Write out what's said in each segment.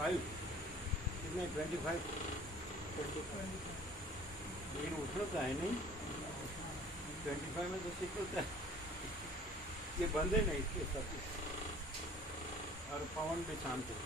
Five कितने 25 लेकिन उछलता है नहीं 25 में तो सीखता है ये बंद है नहीं इसके सब और पवन भी शांत है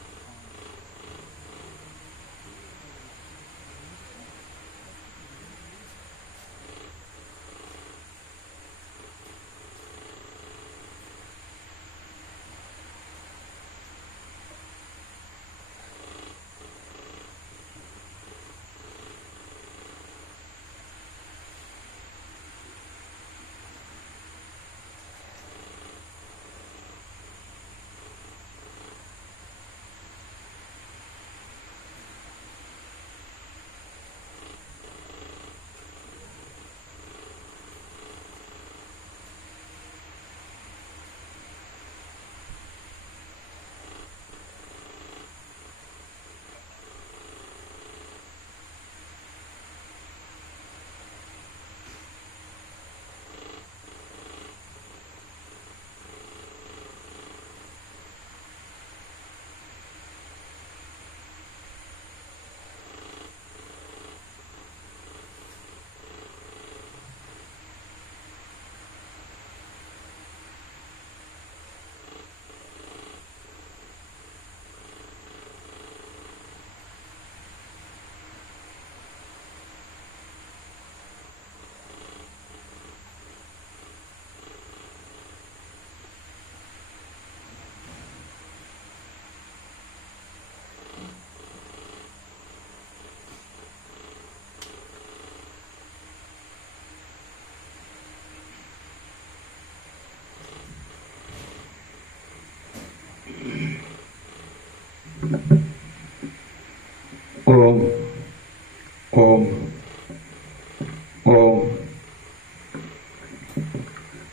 ओम ओम ओम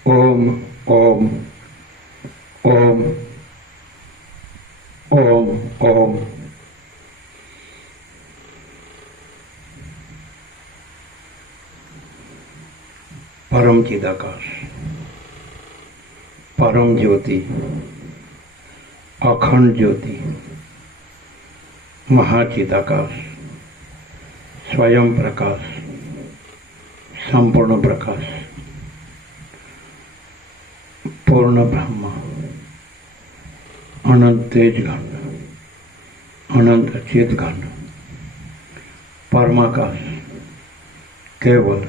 ओम ओम ओम ओम ओम परम चिदाकाश, परम ज्योति, अखंड ज्योति, महाचिदाकाश, स्वयं प्रकाश, संपूर्ण प्रकाश, पूर्ण ब्रह्म, अनंत तेज घन, अनंत चित घन, परमाकाश, केवल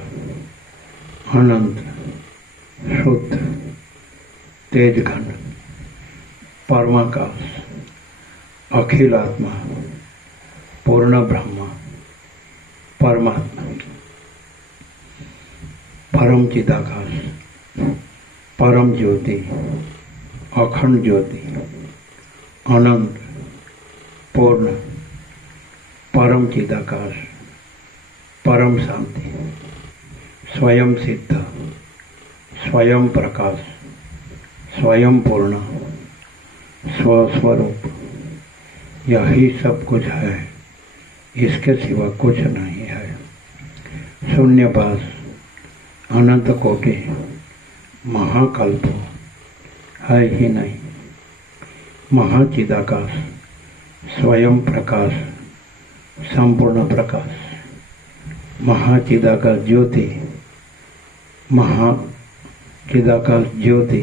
अनंत शुद्ध तेज घन, परमाकाश, अखिल आत्मा, पूर्ण ब्रह्म, परमात्मा, परम चिदाकाश, परम ज्योति, अखंड ज्योति, अनंत पूर्ण परम चिदाकाश, परम शांति, स्वयं सिद्ध, स्वयं प्रकाश, स्वयं पूर्ण, स्वस्वरूप, यही सब कुछ है, इसके सिवा कुछ नहीं है। शून्यवास, अनंत कोटि, महाकल्प है ही नहीं। महाचिदाकाश, स्वयं प्रकाश, संपूर्ण प्रकाश, महाचिदाकाश ज्योति, महाचिदाकाश ज्योति,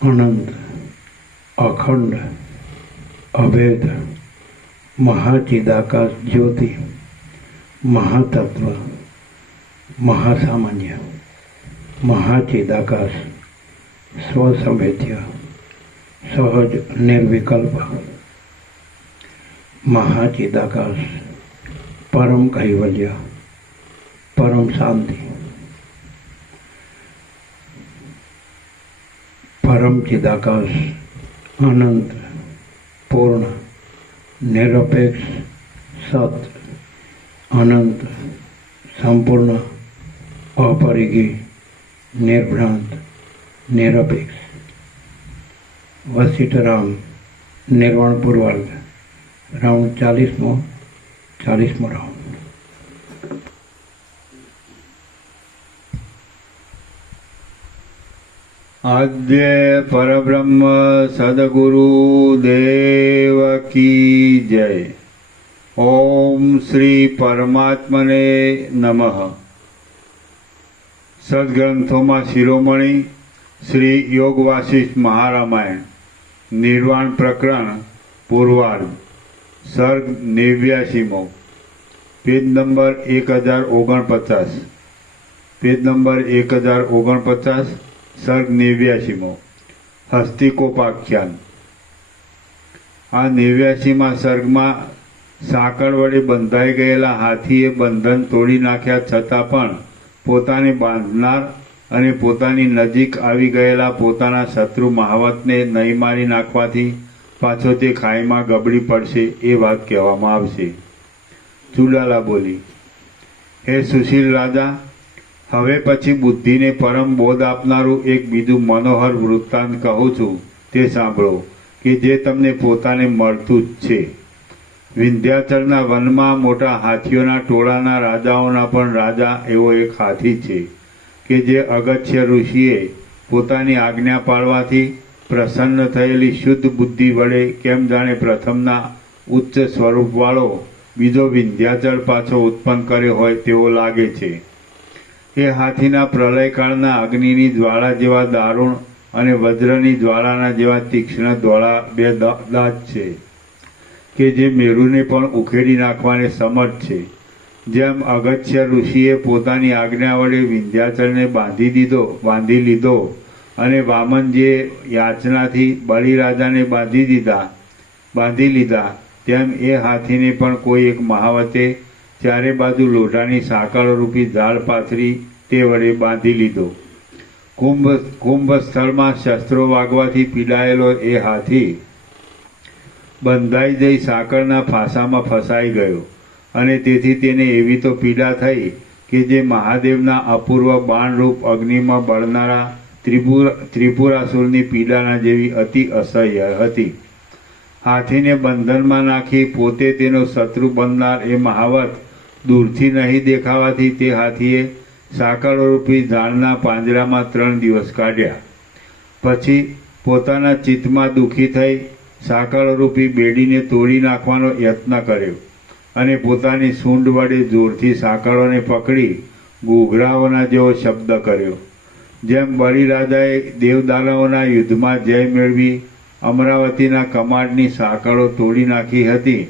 अनंत, अखंड, अभेद, महाचिदाकाश ज्योति, महातत्व, महासामान्य, महाचिदाकाश, स्वसंवेद्य, सहज निर्विकल्प, महाचिदाकाश, परम कैवल्य, परम शांति, परम चिदाकाश, अनंत पूर्ण निरपेक्ष सत्य, अनंत संपूर्ण अपरिगी निर्भ्रांत निरपेक्ष। वशिष्ठ राम निर्वाण पूर्वार्ध राउंड 40वां राउंड। આદ્ય પરબ્રહ્મ સદગુરુ દેવ કી જય. ઓમ શ્રી પરમાત્મને નમઃ. સદગ્રંથોમાં શિરોમણી શ્રી યોગ વાસિષ્ઠ મહારામાયણ નિર્વાણ પ્રકરણ પૂર્વાર્ધ સર્ગ 89મો પેજ નંબર 1049 પેજ નંબર 1049 સર્ગ 89મો હસ્તિકોપાખ્યાન. આ 89મા સર્ગમાં સાંકળ વડે બંધાઈ ગયેલા હાથીએ બંધન તોડી નાખ્યા છતાં પણ પોતાને બાંધનાર અને પોતાની નજીક આવી ગયેલા પોતાના શત્રુ મહાવતને નહીં મારી નાખવાથી પાછો તે ખાઈમાં ગબડી પડશે એ વાત કહેવામાં આવશે. ચુડાલા બોલી, હે સુશીલ રાજા, હવે પછી બુદ્ધિને પરમ બોધ આપનારું એક બીજું મનોહર વૃત્તાંત કહું છું, તે સાંભળો કે જે તમને પોતાને મળતું જ છે. વિંધ્યાચળના વનમાં મોટા હાથીઓના ટોળાના રાજાઓના પણ રાજા એવો એક હાથી છે કે જે અગત્ય ઋષિએ પોતાની આજ્ઞા પાળવાથી પ્રસન્ન થયેલી શુદ્ધ બુદ્ધિ વડે કેમ જાણે પ્રથમના ઉચ્ચ સ્વરૂપવાળો બીજો વિંધ્યાચળ પાછો ઉત્પન્ન કર્યો હોય તેવો લાગે છે. એ હાથીના પ્રલયકાળના અગ્નિની જ્વાળા જેવા દારૂણ અને વજ્રની જ્વાળાના જેવા તીક્ષ્ણ ધોળા બે દાંત છે કે જે મેરુને પણ ઉખેડી નાખવાને સમર્થ છે. જેમ અગત્ય ઋષિએ પોતાની આજ્ઞા વડે વિંધ્યાચળને બાંધી લીધો અને વામનજીએ યાચનાથી બલિરાજાને બાંધી લીધા, તેમ એ હાથીને પણ કોઈ એક મહાવતે ચારે બાજુ લોઢાની સાંકળ રૂપી ઝાડ પાથરી તે વડે બાંધી લીધો. કુંભ સ્થળમાં શસ્ત્રો વાગવાથી પીડાયેલો એ હાથી બંધાઈ જઈ સાંકળના ફાંસામાં ફસાઈ ગયો અને તેથી તેને એવી તો પીડા થઈ કે જે મહાદેવના અપૂર્વ બાણરૂપ અગ્નિમાં બળનારા ત્રિપુરાસુરની પીડાના જેવી અતિ અસહ્ય હતી. હાથીને બંધનમાં નાખી પોતે તેનો શત્રુ બનનાર એ મહાવત દૂરથી નહીં દેખાવાથી તે હાથીએ સાંકળરૂપી ઝાડના પાંજરામાં 3 દિવસ કાઢ્યા. પછી પોતાના ચિત્તમાં દુઃખી થઈ સાંકળરૂપી બેડીને તોડી નાખવાનો યત્ન કર્યો અને પોતાની સૂંઢ વડે જોરથી સાંકળોને પકડી ઘૂઘરાઓના જેવો શબ્દ કર્યો. જેમ બલિરાજાએ દેવદાનવોના યુદ્ધમાં જય મેળવી અમરાવતીના કમાડની સાંકળો તોડી નાખી હતી,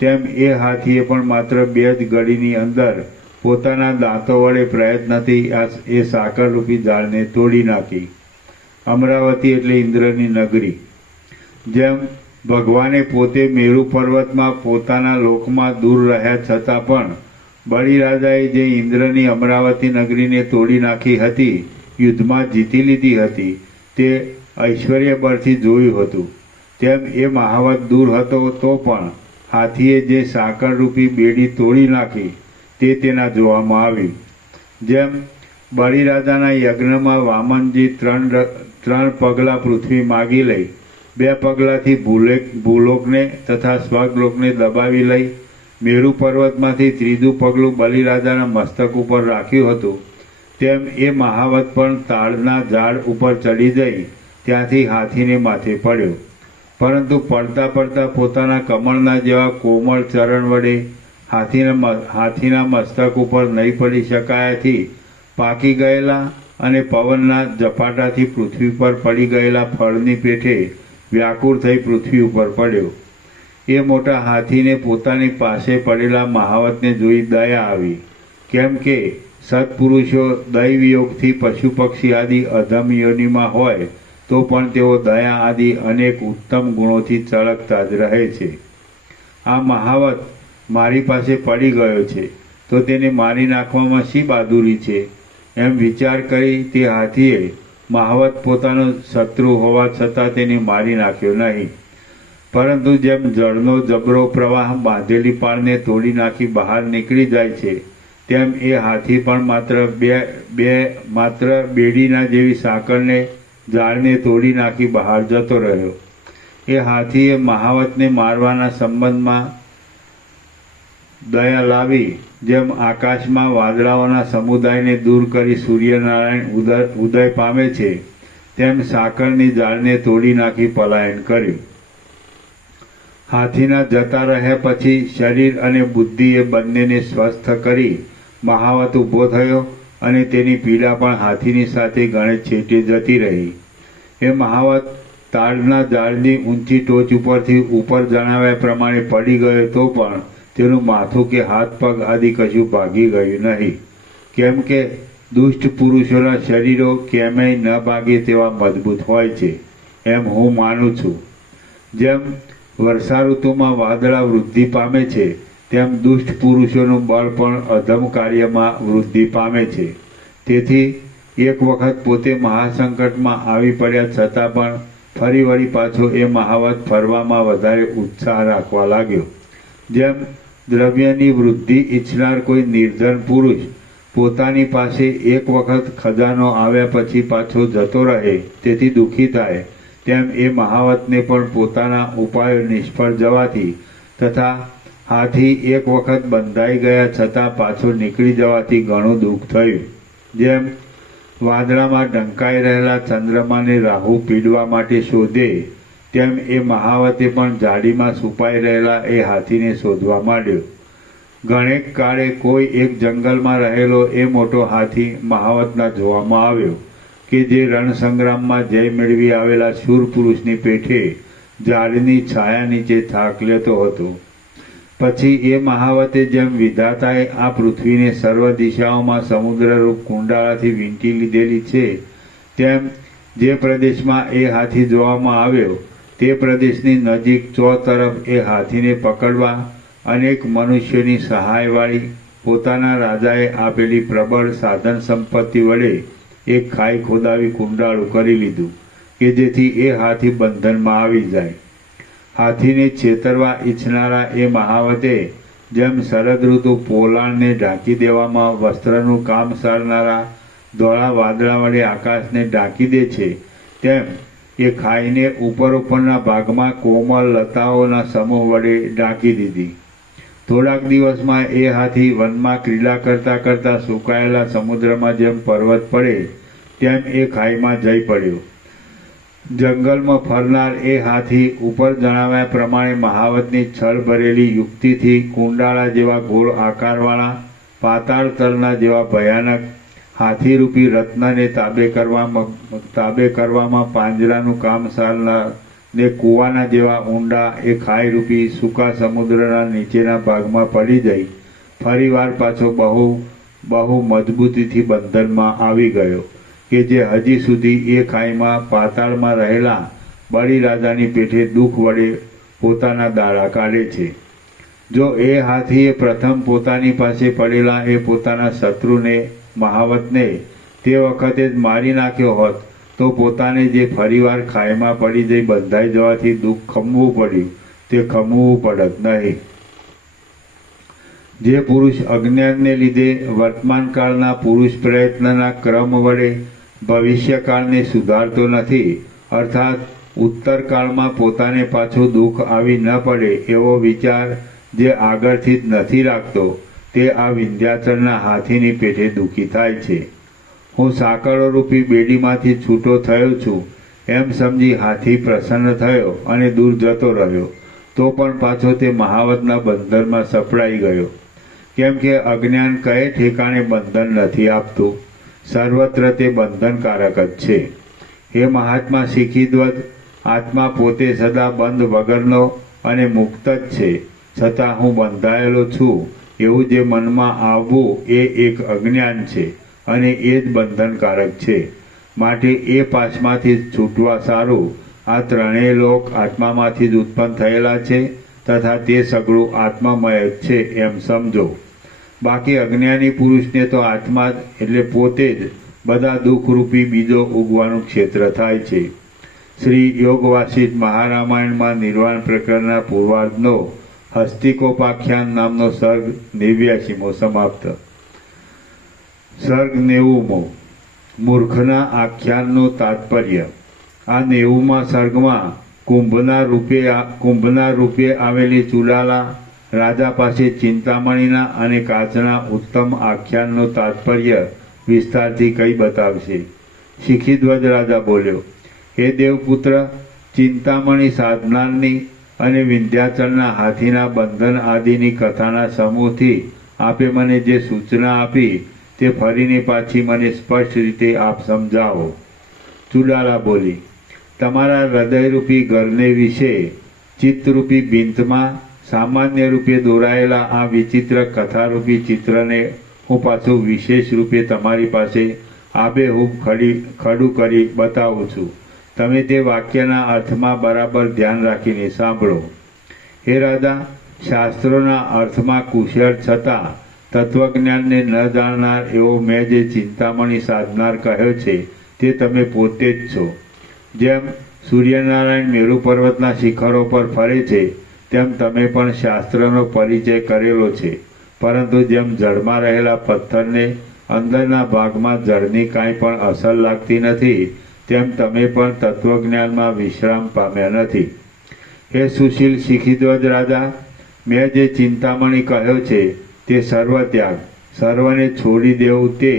તેમ એ હાથીએ પણ માત્ર 2 જ ઘડીની અંદર પોતાના દાંતો વડે પ્રયત્નથી એ સાંકળરૂપી ઝાડને તોડી નાખી. અમરાવતી એટલે ઇન્દ્રની નગરી. જેમ ભગવાને પોતે મેરુ પર્વતમાં પોતાના લોકમાં દૂર રહ્યા છતાં પણ બલિરાજાએ જે ઇન્દ્રની અમરાવતી નગરીને તોડી નાખી હતી, યુદ્ધમાં જીતી લીધી હતી, તે ઐશ્વર્ય બળથી જોયું હતું. તેમ એ મહાવત દૂર હતો તો પણ હાથીએ જે સાંકળરૂપી બેડી તોડી નાખી તે તેના જોવામાં આવ્યું. જેમ બલિરાજાના યજ્ઞમાં વામનજી 3 પગલાં પૃથ્વી માગી લઈ 2 પગલાંથી ભૂલોકને તથા સ્વર્ગલોકને દબાવી લઈ મેરુ પર્વતમાંથી 3જું પગલું બલિરાજાના મસ્તક ઉપર રાખ્યું હતું, તેમ એ મહાવત પણ તાડના ઝાડ ઉપર ચડી જઈ ત્યાંથી હાથીને માથે પડ્યો. પરંતુ પડતા પોતાના કમળના જેવા કોમળ ચરણ વડે હાથીના મસ્તક ઉપર નહીં પડી શકાયાથી પાકી ગયેલા અને પવનના ઝપાટાથી પૃથ્વી પર પડી ગયેલા ફળની પેઠે વ્યાકુળ થઈ પૃથ્વી ઉપર પડ્યો. એ મોટા હાથીને પોતાની પાસે પડેલા મહાવતને જોઈ દયા આવી, કેમ કે સત્પુરુષો દૈવયોગથી પશુ પક્ષી આદિ અધમ યોનિમાં હોય તો પણ તેઓ દયા આદિ અનેક ઉત્તમ ગુણોથી ચળકતા જ રહે છે. આ મહાવત મારી પાસે પડી ગયો છે તો તેને મારી નાખવામાં શી બહાદુરી છે, એમ વિચાર કરી તે હાથીએ મહાવત પોતાનો શત્રુ હોવા છતાં તેને મારી નાખ્યો નહીં. પરંતુ જેમ જળનો જબરો પ્રવાહ બાંધેલી પાળને તોડી નાખી બહાર નીકળી જાય છે, તેમ એ હાથી પણ માત્ર બેડીના જેવી સાંકળને ઝાડને તોડી નાખી બહાર જતો રહ્યો. એ હાથીએ મહાવતને મારવાના સંબંધમાં દયા લાવી જેમ આકાશમાં વાદળાઓના સમુદાયને દૂર કરી સૂર્યનારાયણ ઉદય પામે છે, તેમ સાકરની જાળને તોડી નાખી પલાયન કર્યું. હાથીના જતા રહ્યા પછી શરીર અને બુદ્ધિએ બંનેને સ્વસ્થ કરી મહાવત ઊભો થયો અને તેની પીડા પણ હાથીની સાથે ગણે છેટે જતી રહી. એ મહાવત તાડના ઝાડની ઊંચી ટોચ ઉપરથી ઉપર જણાવ્યા પ્રમાણે પડી ગયો તો પણ તેનું માથું કે હાથ પગ આદિ કશું ભાગી ગયું નહીં, કેમ કે દુષ્ટ પુરુષોના શરીરો કેમેય ન ભાગે તેવા મજબૂત હોય છે, એમ હું માનું છું. જેમ વર્ષા ઋતુમાં વાદળા વૃદ્ધિ પામે છે, તેમ દુષ્ટ પુરુષોનું બળ પણ અધમ કાર્યમાં વૃદ્ધિ પામે છે. તેથી એક વખત પોતે મહાસંકટમાં આવી પડ્યા છતાં પણ ફરી વળી પાછો એ મહાવત ફરવામાં વધારે ઉત્સાહ રાખવા લાગ્યો. જેમ દ્રવ્યની વૃદ્ધિ ઈચ્છનાર કોઈ નિર્ધન પુરુષ પોતાની પાસે એક વખત ખજાનો આવ્યા પછી પાછો જતો રહે તેથી દુઃખી થાય, તેમ એ મહાવતને પણ પોતાના ઉપાયો નિષ્ફળ જવાથી તથા હાથી એક વખત બંધાઈ ગયા છતાં પાછો નીકળી જવાથી ઘણું દુઃખ થયું. જેમ વાદળામાં ઢંકાઈ રહેલા ચંદ્રમાને રાહુ પીડવા માટે શોધે, તેમ એ મહાવતે પણ ઝાડીમાં છુપાઈ રહેલા એ હાથીને શોધવા માંડ્યો. ઘણેક કાળે કોઈ એક જંગલમાં રહેલો એ મોટો હાથી મહાવતના જોવામાં આવ્યો કે જે રણસંગ્રામમાં જય મેળવી આવેલા શૂર પુરુષની પેઠે ઝાડની છાયા નીચે થાક લેતો હતો. પછી એ મહાવતે જેમ વિધાતાએ આ પૃથ્વીને સર્વ દિશાઓમાં સમુદ્રરૂપ કુંડાળાથી વીંટી લીધેલી છે, તેમ જે પ્રદેશમાં એ હાથી જોવામાં આવ્યો તે પ્રદેશની નજીક ચોતરફ એ હાથીને પકડવા અનેક મનુષ્યોની સહાયવાળી પોતાના રાજાએ આપેલી પ્રબળ સાધન સંપત્તિ વડે એક ખાઈ ખોદાવી કુંડાળું કરી લીધું કે જેથી એ હાથી બંધનમાં આવી જાય. હાથીને છેતરવા ઈચ્છનારા એ મહાવતે જેમ શરદ ઋતુ પોલાણને ઢાંકી દેવામાં વસ્ત્રનું કામ સારનારા ધોળા વાદળા વડે આકાશને ઢાંકી દે છે, તેમ એ ખાઈને ઉપરના ભાગમાં કોમળ લતાઓના સમૂહ વડે ઢાંકી દીધી. થોડાક દિવસમાં એ હાથી વનમાં ક્રીડા કરતા કરતા સુકાયેલા સમુદ્રમાં જેમ પર્વત પડે તેમ એ ખાઈમાં જઈ પડ્યો. જંગલમાં ફરનાર એ હાથી ઉપર જણાવ્યા પ્રમાણે મહાવતની છળ ભરેલી યુક્તિથી કુંડાળા જેવા ગોળ આકારવાળા પાતાળ તલના જેવા ભયાનક હાથીરૂપી રત્નને તાબે કરવામાં પાંજરાનું કામ સારનાર ને કૂવાના જેવા ઊંડા એ ખાઈરૂપી સૂકા સમુદ્રના નીચેના ભાગમાં પડી જઈ ફરીવાર પાછો બહુ મજબૂતીથી બંધનમાં આવી ગયો કે જે હજી સુધી એ ખાઈમાં પાતાળમાં રહેલા બળીરાજાની પેઠે દુઃખ વડે પોતાના દાડા કાઢે છે. જો એ હાથીએ પ્રથમ પોતાની પાસે પડેલા એ પોતાના શત્રુને મહાવતને તે વખતે જ મારી નાખ્યો હોત તો પોતાને જે ફરીવાર ખાઈમાં પડી જઈ બંધાઈ જવાથી દુઃખ ખમવું પડ્યું તે ખમવું પડત નહીં. જે પુરુષ અજ્ઞાનને લીધે વર્તમાનકાળના પુરુષ પ્રયત્નના ક્રમ વડે ભવિષ્યકાળને સુધારતો નથી, અર્થાત ઉત્તરકાળમાં પોતાને પાછું દુઃખ આવી ન પડે એવો વિચાર જે આગળથી જ નથી રાખતો, તે આ વિંધ્યાચળના હાથીની પેઠે દુઃખી થાય છે. હું સાંકળોરૂપી બેડીમાંથી છૂટો થયો છું એમ સમજી હાથી પ્રસન્ન થયો અને દૂર જતો રહ્યો, તો પણ પાછો તે મહાવતના બંધનમાં સપડાઈ ગયો, કેમ કે અજ્ઞાન કયે ઠેકાણે બંધન નથી આપતું, સર્વત્ર તે બંધનકારક જ છે. હે મહાત્મા શીખીદ્વત, આત્મા પોતે સદા બંધ વગરનો અને મુક્ત જ છે, છતાં હું બંધાયેલો છું એવું જે મનમાં આવવું એ એક અજ્ઞાન છે અને એ જ બંધનકારક છે. માટે એ પાશમાંથી જ છૂટવા સારું આ ત્રણેય લોક આત્મામાંથી જ ઉત્પન્ન થયેલા છે તથા તે સગળું આત્મામય જ છે એમ સમજો. બાકી અજ્ઞાની પુરુષને તો આત્મા જ એટલે પોતે જ બધા દુઃખરૂપી બીજો ઉગવાનું ક્ષેત્ર થાય છે. શ્રી યોગવાસિષ્ઠ મહારામાયણમાં નિર્વાણ પ્રકરણના પૂર્વાર્ધનો હસ્તિકોપાખ્યાન નામનો સર્ગ 89મો સમાપ્ત. સર્ગ 90મો મૂર્ખના આખ્યાનનું તાત્પર્ય. આ 90મા સર્ગમાં કુંભના રૂપે આવેલી ચુડાલા રાજા પાસે ચિંતામણીના અને કાચના ઉત્તમ આખ્યાનનું તાત્પર્ય વિસ્તારથી કઈ બતાવશે. શિખીધ્વજ રાજા બોલ્યો, હે દેવપુત્ર, ચિંતામણી સાધનારની અને વિંધ્યાચલના હાથીના બંધન આદિની કથાના સમૂહથી આપે મને જે સૂચના આપી તે ફરીને પાછી મને સ્પષ્ટ રીતે આપ સમજાવો. ચુડાલા બોલી, તમારા હૃદયરૂપી ઘરને વિશે ચિત્તરૂપી બિંતમાં સામાન્ય રૂપે દોરાયેલા આ વિચિત્ર કથારૂપી ચિત્રને હું પાછું વિશેષ રૂપે તમારી પાસે આબેહૂબ ખડું કરી બતાવું છું. તમે તે વાક્યના અર્થમાં બરાબર ધ્યાન રાખીને સાંભળો. હે રાજા, શાસ્ત્રોના અર્થમાં કુશળ છતાં તત્વજ્ઞાનને ન જાણનાર એવો મેં જે ચિંતામણી સાધનાર કહ્યો છે તે તમે પોતે જ છો. જેમ સૂર્યનારાયણ મેરુ પર્વતના શિખરો પર ફરે છે તેમ તમે પણ શાસ્ત્રનો પરિચય કરેલો છે, પરંતુ જેમ જળમાં રહેલા પથ્થરને અંદરના ભાગમાં જળની કાંઈ પણ અસર લાગતી નથી, તેમ તમે પણ તત્વજ્ઞાનમાં વિશ્રામ પામ્યા નથી. હે સુશીલ શિખીધ્વજ રાજા, મેં જે ચિંતામણી કહ્યો છે તે સર્વત્યાગ, સર્વને છોડી દેવું તે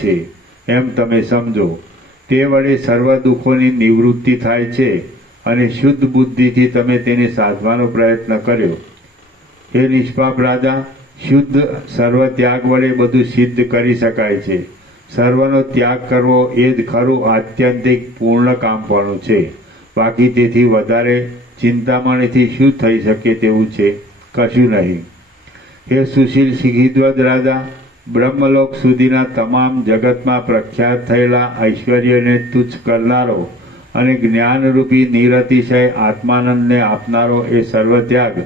છે એમ તમે સમજો. તે વડે સર્વ દુઃખોની નિવૃત્તિ થાય છે અને શુદ્ધ બુદ્ધિથી તમે તેને સાધવાનો પ્રયત્ન કર્યો. હે નિષ્પાપ રાજા, શુદ્ધ સર્વ ત્યાગ વડે બધું સિદ્ધ કરી શકાય છે. સર્વનો ત્યાગ કરવો એ જ ખરું આત્યંતિક પૂર્ણ કામપણું છે. બાકી તેથી વધારે ચિંતામણીથી શું થઈ શકે તેવું છે? કશું નહીં. હે સુશીલ શિખીધ્વજ રાજા, બ્રહ્મલોક સુધીના તમામ જગતમાં પ્રખ્યાત થયેલા ઐશ્વર્યને તુચ્છ કરનારો અને જ્ઞાનરૂપી નિરતિશય આત્માનંદને આપનારો એ સર્વત્યાગ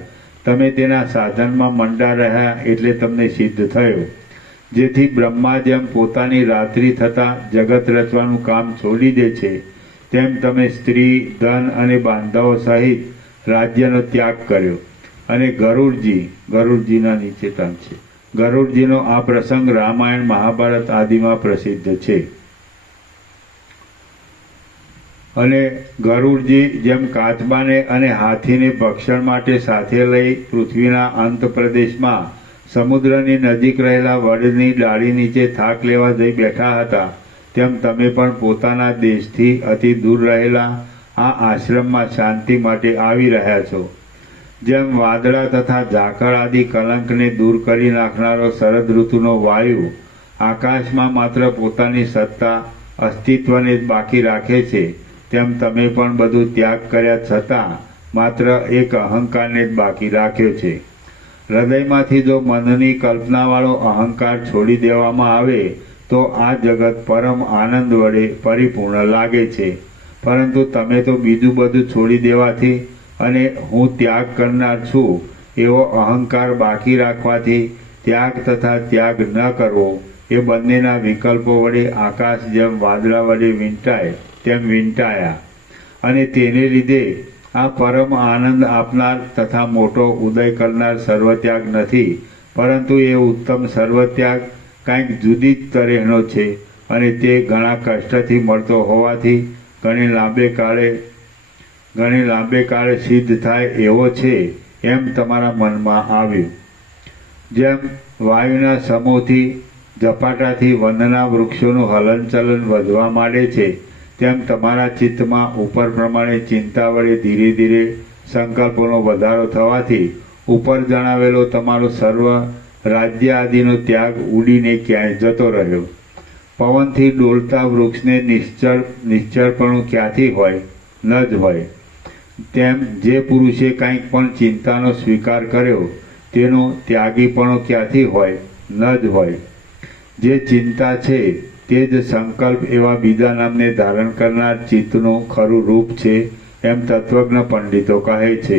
તમે તેના સાધનમાં મંડા રહ્યા એટલે તમને સિદ્ધ થયો. જેથી બ્રહ્મા જેમ પોતાની રાત્રિ થતાં જગત રચવાનું કામ છોડી દે છે, તેમ તમે સ્ત્રી, ધન અને બાંધવો સહિત રાજ્યનો ત્યાગ કર્યો. અને ગરુડજીના નીચેતાન છે. ગરુડજીનો આ પ્રસંગ રામાયણ, મહાભારત આદિમાં પ્રસિદ્ધ છે. અને ગરુડજી જેમ કાચબાને અને હાથીને ભક્ષણ માટે સાથે લઈ પૃથ્વીના અંત પ્રદેશમાં સમુદ્રની નજીક રહેલા વડની ડાળી નીચે થાક લેવા જઈ બેઠા હતા, તેમ તમે પણ પોતાના દેશથી અતિ દૂર રહેલા આ આશ્રમમાં શાંતિ માટે આવી રહ્યા છો. જેમ વાદળા તથા ઝાકળ આદિ કલંકને દૂર કરી નાખનારો શરદ ઋતુનો વાયુ આકાશમાં માત્ર પોતાની સત્તા અસ્તિત્વને જ બાકી રાખે છે, તેમ તમે પણ બધું ત્યાગ કર્યા છતાં માત્ર એક અહંકારને જ બાકી રાખ્યો છે. હૃદયમાંથી જો મનની કલ્પનાવાળો અહંકાર છોડી દેવામાં આવે તો આ જગત પરમ આનંદ વડે પરિપૂર્ણ લાગે છે. પરંતુ તમે તો બીજું બધું છોડી દેવાથી અને હું ત્યાગ કરનાર છું એવો અહંકાર બાકી રાખવાથી ત્યાગ તથા ત્યાગ ન કરવો એ બંનેના વિકલ્પો વડે આકાશ જેમ વાદળા વડે વીંટાય તેમ વીંટાયા. અને તેને લીધે આ પરમ આનંદ આપનાર તથા મોટો ઉદય કરનાર સર્વત્યાગ નથી, પરંતુ એ ઉત્તમ સર્વત્યાગ કાંઈક જુદી જ તરહનો છે અને તે ઘણા કષ્ટથી મળતો હોવાથી ઘણી લાંબે કાળે સિદ્ધ થાય એવો છે એમ તમારા મનમાં આવ્યું. જેમ વાયુના સમૂહથી ઝપાટાથી વનના વૃક્ષોનું હલનચલન વધવા માંડે છે, તેમ તમારા ચિત્તમાં ઉપર પ્રમાણે ચિંતા વડે ધીરે ધીરે સંકલ્પોનો વધારો થવાથી ઉપર જણાવેલો તમારો સર્વ રાજ્ય આદિનો ત્યાગ ઉડીને ક્યાંય જતો રહ્યો. પવનથી ડોલતા વૃક્ષને નિશ્ચળપણું ક્યાંથી હોય? ન જ હોય. તેમ જે પુરુષે કંઈક પણ ચિંતાનો સ્વીકાર કર્યો તેનો ત્યાગીપણો ક્યાંથી હોય? ન જ હોય. જે ચિંતા છે તે જ સંકલ્પ એવા બીજા નામને ધારણ કરનાર ચિત્તનું ખરું રૂપ છે એમ તત્વજ્ઞ પંડિતો કહે છે.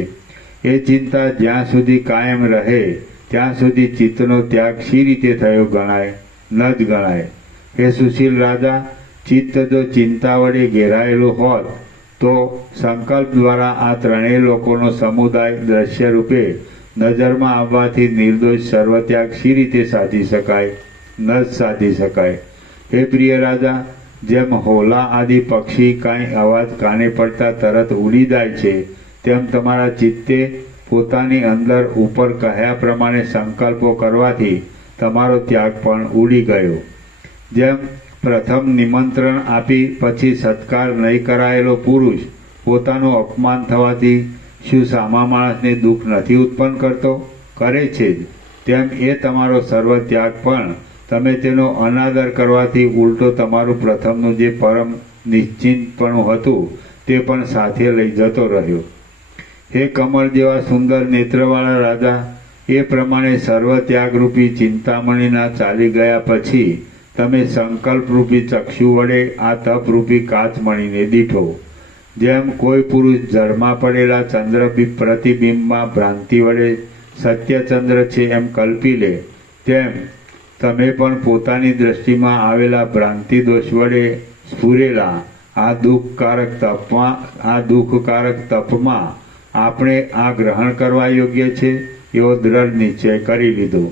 એ ચિંતા જ્યાં સુધી કાયમ રહે ત્યાં સુધી ચિત્તનો ત્યાગ શી રીતે થયો ગણાય? ન જ ગણાય. હે સુશીલ રાજા, ચિત્ત જો ચિંતા વડે ઘેરાયેલું હોત તો સંકલ્પ દ્વારા આ ત્રણેય લોકોનો સમુદાય દ્રશ્ય રૂપે નજરમાં આવવાથી નિર્દોષ સર્વત્યાગ શી રીતે સાધી શકાય? ન જ સાધી શકાય. હે પ્રિય રાજા, જેમ હોલા આદિ પક્ષી કાંઈ અવાજ કાને પડતા તરત ઉડી જાય છે, તેમ તમારા ચિત્તે પોતાની અંદર ઉપર કહ્યા પ્રમાણે સંકલ્પો કરવાથી તમારો ત્યાગ પણ ઉડી ગયો. જેમ પ્રથમ નિમંત્રણ આપી પછી સત્કાર નહીં કરાયેલો પુરુષ પોતાનું અપમાન થવાથી શું સામા માણસને દુઃખ નથી ઉત્પન્ન કરતો? કરે છે જ. તેમ એ તમારો સર્વ ત્યાગ પણ તમે તેનો અનાદર કરવાથી ઉલટો તમારું પ્રથમનું જે પરમ નિશ્ચિંતપણું હતું તે પણ સાથે લઈ જતો રહ્યો. હે કમળ જેવા સુંદર નેત્રવાળા રાજા, એ પ્રમાણે સર્વ ત્યાગરૂપી ચિંતામણીના ચાલી ગયા પછી તમે સંકલ્પરૂપી ચક્ષુ વડે આ તપરૂપી કાચમણીને દીઠો. જેમ કોઈ પુરુષ જળમાં પડેલા ચંદ્ર પ્રતિબિંબમાં ભ્રાંતિ વડે સત્યચંદ્ર છે એમ કલ્પી લે, તેમ તમે પણ પોતાની દ્રષ્ટિમાં આવેલા ભ્રાંતિ દોષ વડે સ્ફુરેલા આ દુઃખકારક તપમાં આપણે આ ગ્રહણ કરવા યોગ્ય છે એવો દ્રઢ નિશ્ચય કરી લીધો.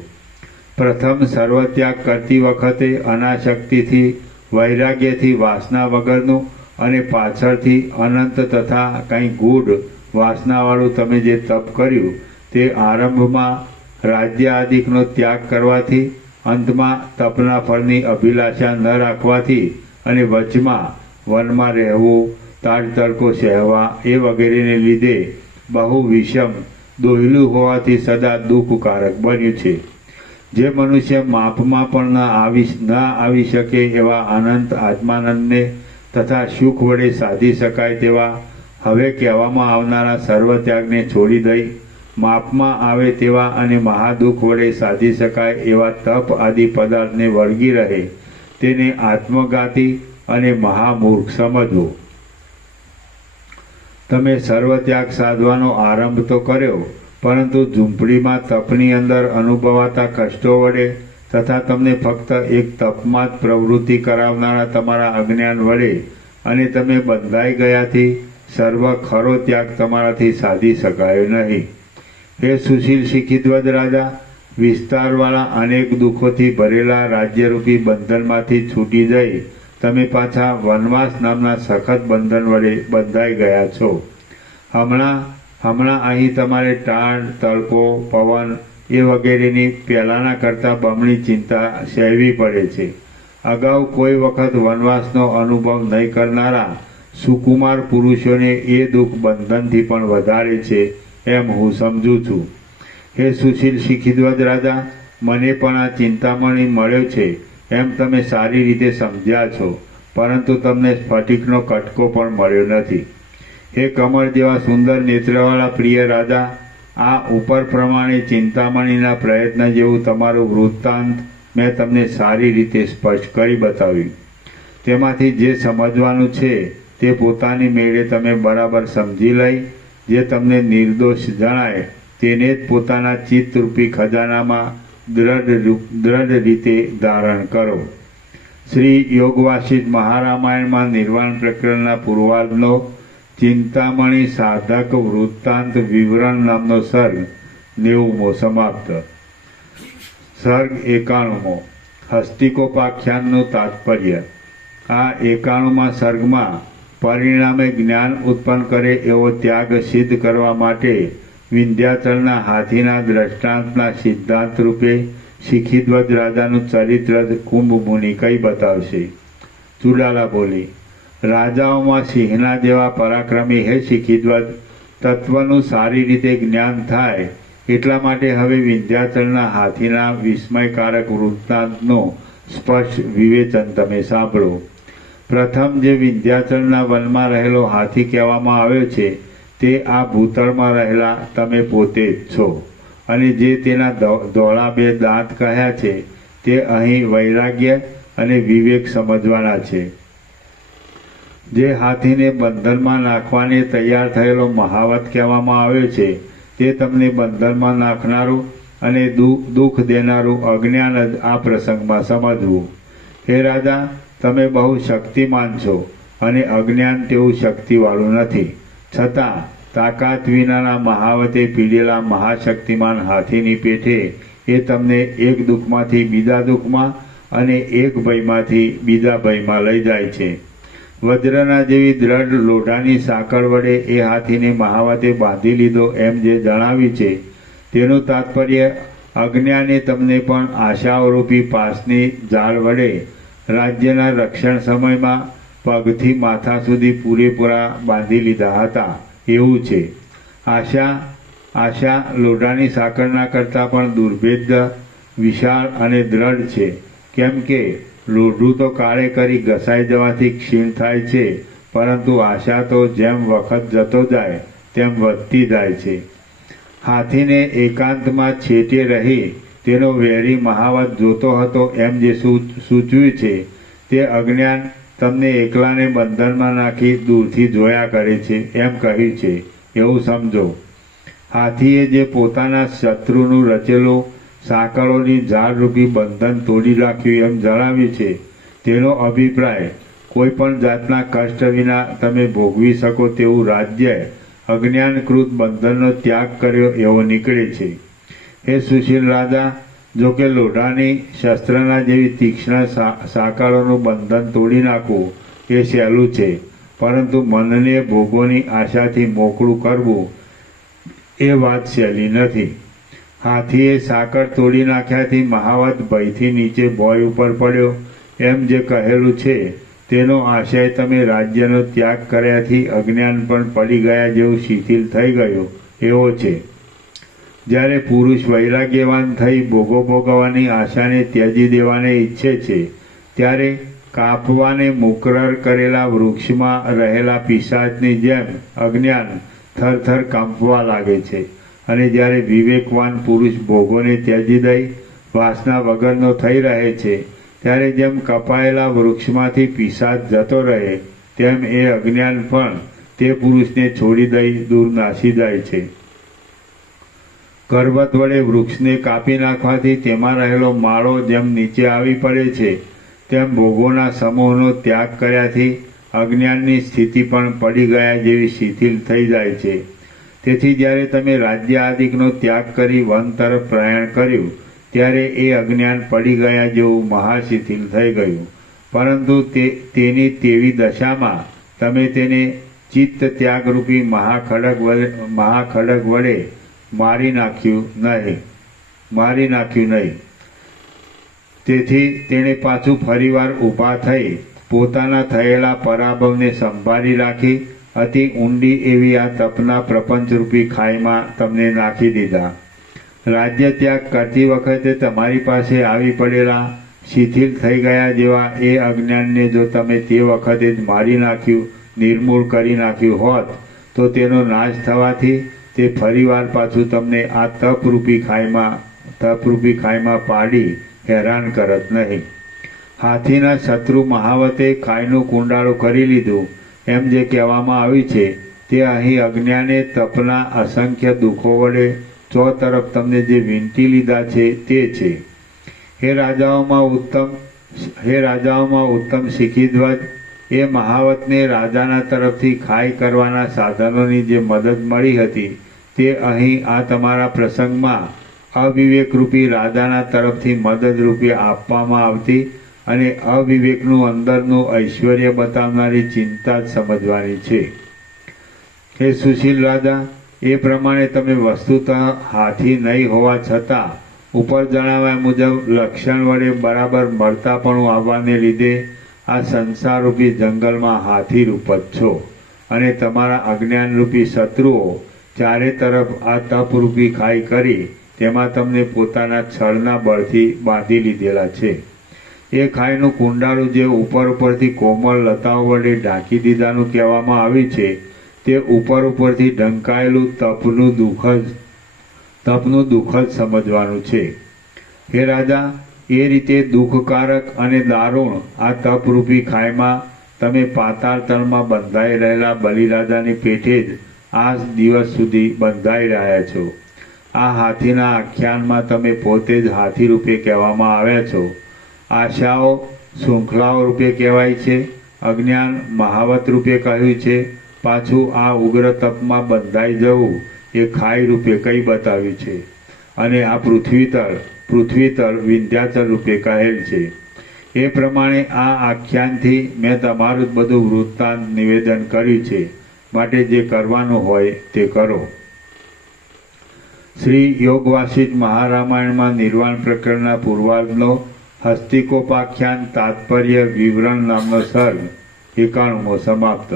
પ્રથમ સર્વત્યાગ કરતી વખતે અનાશક્તિથી વૈરાગ્યથી વાસના વગરનું અને પાછળથી અનંત તથા કંઈ ગૂઢ વાસનાવાળું તમે જે તપ કર્યું તે આરંભમાં રાજ્ય આદિકનો ત્યાગ કરવાથી, અંતમાં તપના ફળની અભિલાષા ન રાખવાથી અને વચમાં વનમાં રહેવું, તાડ તડકો સહેવા એ વગેરેને લીધે બહુ વિષમ દોહલું હોવાથી સદા દુઃખકારક બન્યું છે. જે મનુષ્ય માપમાં પણ ન આવી શકે એવા અનંત આત્માનંદને તથા સુખ વડે સાધી શકાય તેવા હવે કહેવામાં આવનારા સર્વત્યાગને છોડી દઈ માપમાં આવે તેવા અને મહાદુઃખ વડે સાધી શકાય એવા તપ આદિ પદાર્થને વળગી રહે તેને આત્મઘાતી અને મહામૂર્ખ સમજવો. તમે સર્વત્યાગ સાધવાનો આરંભ તો કર્યો, પરંતુ ઝૂંપડીમાં તપની અંદર અનુભવાતા કષ્ટો વડે તથા તમને ફક્ત એક તપમાં જ પ્રવૃત્તિ કરાવનારા તમારા અજ્ઞાન વડે અને તમે બંધાઈ ગયાથી સર્વ ખરો ત્યાગ તમારાથી સાધી શકાયો નહીં. હે સુશીલ શિખિધ્વજ રાજા, વિસ્તારવાળા અનેક દુઃખોથી ભરેલા રાજ્યરૂપી બંધનમાંથી છૂટી જઈ તમે પાછા વનવાસ નામના સખત બંધન વડે બંધાઈ ગયા છો. હમણાં અહીં તમારે ટાળ, તડકો, પવન એ વગેરેની પહેલાંના કરતાં બમણી ચિંતા સહેવી પડે છે. અગાઉ કોઈ વખત વનવાસનો અનુભવ નહીં કરનારા સુકુમાર પુરુષોને એ દુઃખ બંધનથી પણ વધારે છે એમ હું સમજું છું. હે સુશીલ શિખિધ્વજ રાજા, મને પણ આ ચિંતામણી મળ્યો છે એમ તમે સારી રીતે સમજ્યા છો, પરંતુ તમને સ્ફટિકનો કટકો પણ મળ્યો નથી. હે કમળ જેવા સુંદર નેત્રવાળા પ્રિય રાજા, આ ઉપર પ્રમાણે ચિંતામણીના પ્રયત્ન જેવું તમારું વૃત્તાંત મેં તમને સારી રીતે સ્પષ્ટ કરી બતાવ્યું. તેમાંથી જે સમજવાનું છે તે પોતાની મેળે તમે બરાબર સમજી લઈ જે તમને નિર્દોષ જણાય તેને જ પોતાના ચિત્તરૂપી ખજાનામાં દ્રઢ રીતે ધારણ કરો. શ્રી યોગવાસિષ્ઠ મહારામાયણમાં નિર્વાણ પ્રકરણના પૂર્વાર્ધનો ચિંતામણી સાધક વૃત્તાંત વિવરણ નામનો સર્ગ 90મો સમાપ્ત. સર્ગ 91મો હસ્તિકોપાખ્યાનનું તાત્પર્ય. આ 91મા સર્ગમાં પરિણામે જ્ઞાન ઉત્પન્ન કરે એવો ત્યાગ સિદ્ધ કરવા માટે વિંધ્યાચલના હાથીના દ્રષ્ટાંતના સિદ્ધાંત રૂપે શિખિધ્વજ રાજાનું ચરિત્ર કુંભ મુનિ કઈ બતાવશે. ચુડાલા બોલી, રાજાઓમાં સિંહના જેવા પરાક્રમી હે શિખિધ્વજ, તત્વનું સારી રીતે જ્ઞાન થાય એટલા માટે હવે વિંધ્યાચલના હાથીના વિસ્મયકારક વૃત્તાંતનું સ્પષ્ટ વિવેચન તમે સાંભળો. પ્રથમ જે વિંધ્યાચલના વનમાં રહેલો હાથી કહેવામાં આવ્યો છે તે આ ભૂતળમાં રહેલા તમે પોતે જ છો, અને જે તેના ધોળા બે દાંત કહ્યા છે તે અહીં વૈરાગ્ય અને વિવેક સમજવાના છે. જે હાથીને બંધનમાં નાખવાને તૈયાર થયેલો મહાવત કહેવામાં આવ્યો છે તે તમને બંધનમાં નાખનારું અને દુઃખ દેનારું અજ્ઞાન જ આ પ્રસંગમાં સમજવું. હે રાજા, તમે બહુ શક્તિમાન છો અને અજ્ઞાન તેવું શક્તિવાળું નથી, છતાં તાકાત વિનાના મહાવતે પીડેલા મહાશક્તિમાન હાથીની પેઠે એ તમને એક દુઃખમાંથી બીજા દુઃખમાં અને એક ભયમાંથી બીજા ભયમાં લઈ જાય છે. વજ્રના જેવી દ્રઢ લોઢાની સાંકળ વડે એ હાથીને મહાવતે બાંધી લીધો એમ જે જણાવ્યું છે તેનું તાત્પર્ય અજ્ઞાને તમને પણ આશાઓરૂપી પાસની જાળ વડે રાજ્યના રક્ષણ સમયમાં પગથી માથા સુધી પૂરેપૂરા બાંધી લીધા હતા એવું છે. આશા લોઢાની સાંકળના કરતાં પણ દુર્ભેદ્ય, વિશાળ અને દ્રઢ છે. કેમ કે લોઢું તો કાળે કરી ઘસાઈ જવાથી ક્ષીણ થાય છે, પરંતુ આશા તો જેમ વખત જતો જાય તેમ વધતી જાય છે. હાથીને એકાંતમાં છેટે રહી તેનો વેરી મહાવત જોતો હતો એમ જે સૂચવ્યું છે તે અજ્ઞાન તમને એકલાને બંધનમાં નાખી દૂરથી જોયા કરે છે એમ કહ્યું છે એવું સમજો. હાથીએ જે પોતાના શત્રુનું રચેલું સાંકળોની ઝાડરૂપી બંધન તોડી નાખ્યું એમ જણાવ્યું છે તેનો અભિપ્રાય કોઈ પણ જાતના કષ્ટ વિના તમે ભોગવી શકો તેવું રાજ્ય અજ્ઞાનકૃત બંધનનો ત્યાગ કર્યો એવો નીકળે છે. હે સુશીલ રાજા, જો કે લોઢાની શસ્ત્રના જેવી તીક્ષ્ણ સાંકળોનું બંધન તોડી નાખવું એ સહેલું છે, પરંતુ મનને ભોગોની આશાથી મોકળું કરવું એ વાત સહેલી નથી. હાથીએ સાંકળ તોડી નાખ્યાથી મહાવત ભયથી નીચે ભોય ઉપર પડ્યો એમ જે કહેલું છે તેનો આશય તમે રાજ્યનો ત્યાગ કર્યાથી અજ્ઞાન પણ પડી ગયા જેવું શિથિલ થઈ ગયું એવો છે. જ્યારે પુરુષ વૈરાગ્યવાન થઈ ભોગો ભોગવવાની આશાને ત્યજી દેવાને ઈચ્છે છે ત્યારે કાપવાને મુકરર કરેલા વૃક્ષમાં રહેલા પિશાચની જેમ અજ્ઞાન થરથર કાંપવા લાગે છે. અને જ્યારે વિવેકવાન પુરુષ ભોગોને ત્યજી દઈ વાસના વગરનો થઈ રહે છે ત્યારે જેમ કપાયેલા વૃક્ષમાંથી પિશાચ જતો રહે તેમ એ અજ્ઞાન પણ તે પુરુષને છોડી દઈ દૂર નાસી જાય છે. કરવત વડે વૃક્ષને કાપી નાખવાથી તેમાં રહેલો માળો જેમ નીચે આવી પડે છે તેમ ભોગોના સમૂહનો ત્યાગ કર્યાથી અજ્ઞાનની સ્થિતિ પણ પડી ગયા જેવી શિથિલ થઈ જાય છે. તેથી જ્યારે તમે રાજ્ય આદિકનો ત્યાગ કરી વન તરફ પ્રયાણ કર્યું ત્યારે એ અજ્ઞાન પડી ગયા જેવું મહાશિથિલ થઈ ગયું, પરંતુ તેની તેવી દશામાં તમે તેને ચિત્ત ત્યાગરૂપી મહાખડક વડે મારી નાખ્યું નહીં. તેથી તેણે પાછું ફરીવાર ઊભા થઈ પોતાના થયેલા પરાભવને સંભાળી રાખી અતિ ઊંડી એવી આ તપના પ્રપંચરૂપી ખાઈમાં તમને નાખી દીધા. રાજ્ય ત્યાગ કરતી વખતે તમારી પાસે આવી પડેલા શિથિલ થઈ ગયા જેવા એ અજ્ઞાનને જો તમે તે વખતે જ મારી નાખ્યું, નિર્મૂળ કરી નાખ્યું હોત તો તેનો નાશ થવાથી તે ફરીવાર પાછું તમને આ તપરૂપી ખાઈમાં પાડી હેરાન કરત નહીં. હાથીના શત્રુ મહાવતે ખાઈનું કુંડાળું કરી લીધું એમ જે કહેવામાં આવ્યું છે તે અહીં અજ્ઞાને તપના અસંખ્ય દુઃખો વડે ચોતરફ તમને જે વીંટી લીધા છે તે છે. હે રાજાઓમાં ઉત્તમ શિખીધ્વજ, એ મહાવતને રાજાના તરફથી ખાઈ કરવાના સાધનોની જે મદદ મળી હતી તે અહીં આ તમારા પ્રસંગમાં અવિવેકરૂપી રાજાના તરફથી મદદરૂપે આપવામાં આવતી અને અવિવેકનું અંદરનું ઐશ્વર્ય બતાવનારી ચિંતા જ સમજવાની છે. હે સુશીલ રાજા, એ પ્રમાણે તમે વસ્તુતઃ હાથી નહીં હોવા છતાં ઉપર જણાવ્યા મુજબ લક્ષણ વડે બરાબર મળતાપણું આવવાને લીધે આ સંસારરૂપી જંગલમાં હાથી રૂપ જ છો અને તમારા અજ્ઞાનરૂપી શત્રુઓ ચારે તરફ આ તપરૂપી ખાઈ કરી તેમાં તમને પોતાના છળના બળથી બાંધી લીધેલા છે. એ ખાઈનું કુંડાળું જે ઉપરથી કોમળ લતાઓ વડે ઢાંકી દીધાનું કહેવામાં આવ્યું છે તે ઉપરથી ઢંકાયેલું તપનું દુઃખ જ સમજવાનું છે. હે રાજા, એ રીતે દુઃખકારક અને દારૂણ આ તપરૂપી ખાઈમાં તમે પાતાળ તળમાં બંધાઈ રહેલા બલિરાજાની પેઠે જ આ દિવસ સુધી બંધાઈ રહ્યા છો. આ હાથીના આખ્યાનમાં તમે પોતે જ હાથી રૂપે કહેવામાં આવ્યા છો. આશાઓ શૃંખલાઓ રૂપે કહેવાય છે, અજ્ઞાન મહાવત રૂપે કહ્યું છે, પાછું આ ઉગ્ર તપમાં બંધાઈ જવું એ ખાઈ રૂપે કઈ બતાવ્યું છે, અને આ પૃથ્વીતળ વિંધ્યાચલ રૂપે કહેલ છે. એ પ્રમાણે આ આખ્યાનથી મેં તમારું જ બધું વૃત્તાંત નિવેદન કર્યું છે, માટે જે કરવાનું હોય તે કરો. શ્રી યોગ વાસિષ્ઠ મહારામાયણમાં નિર્વાણ પ્રકરણના પૂર્વાર્ધનો હસ્તિકોપાખ્યાન તાત્પર્ય વિવરણ નામનો સર્ગ 91મો સમાપ્ત.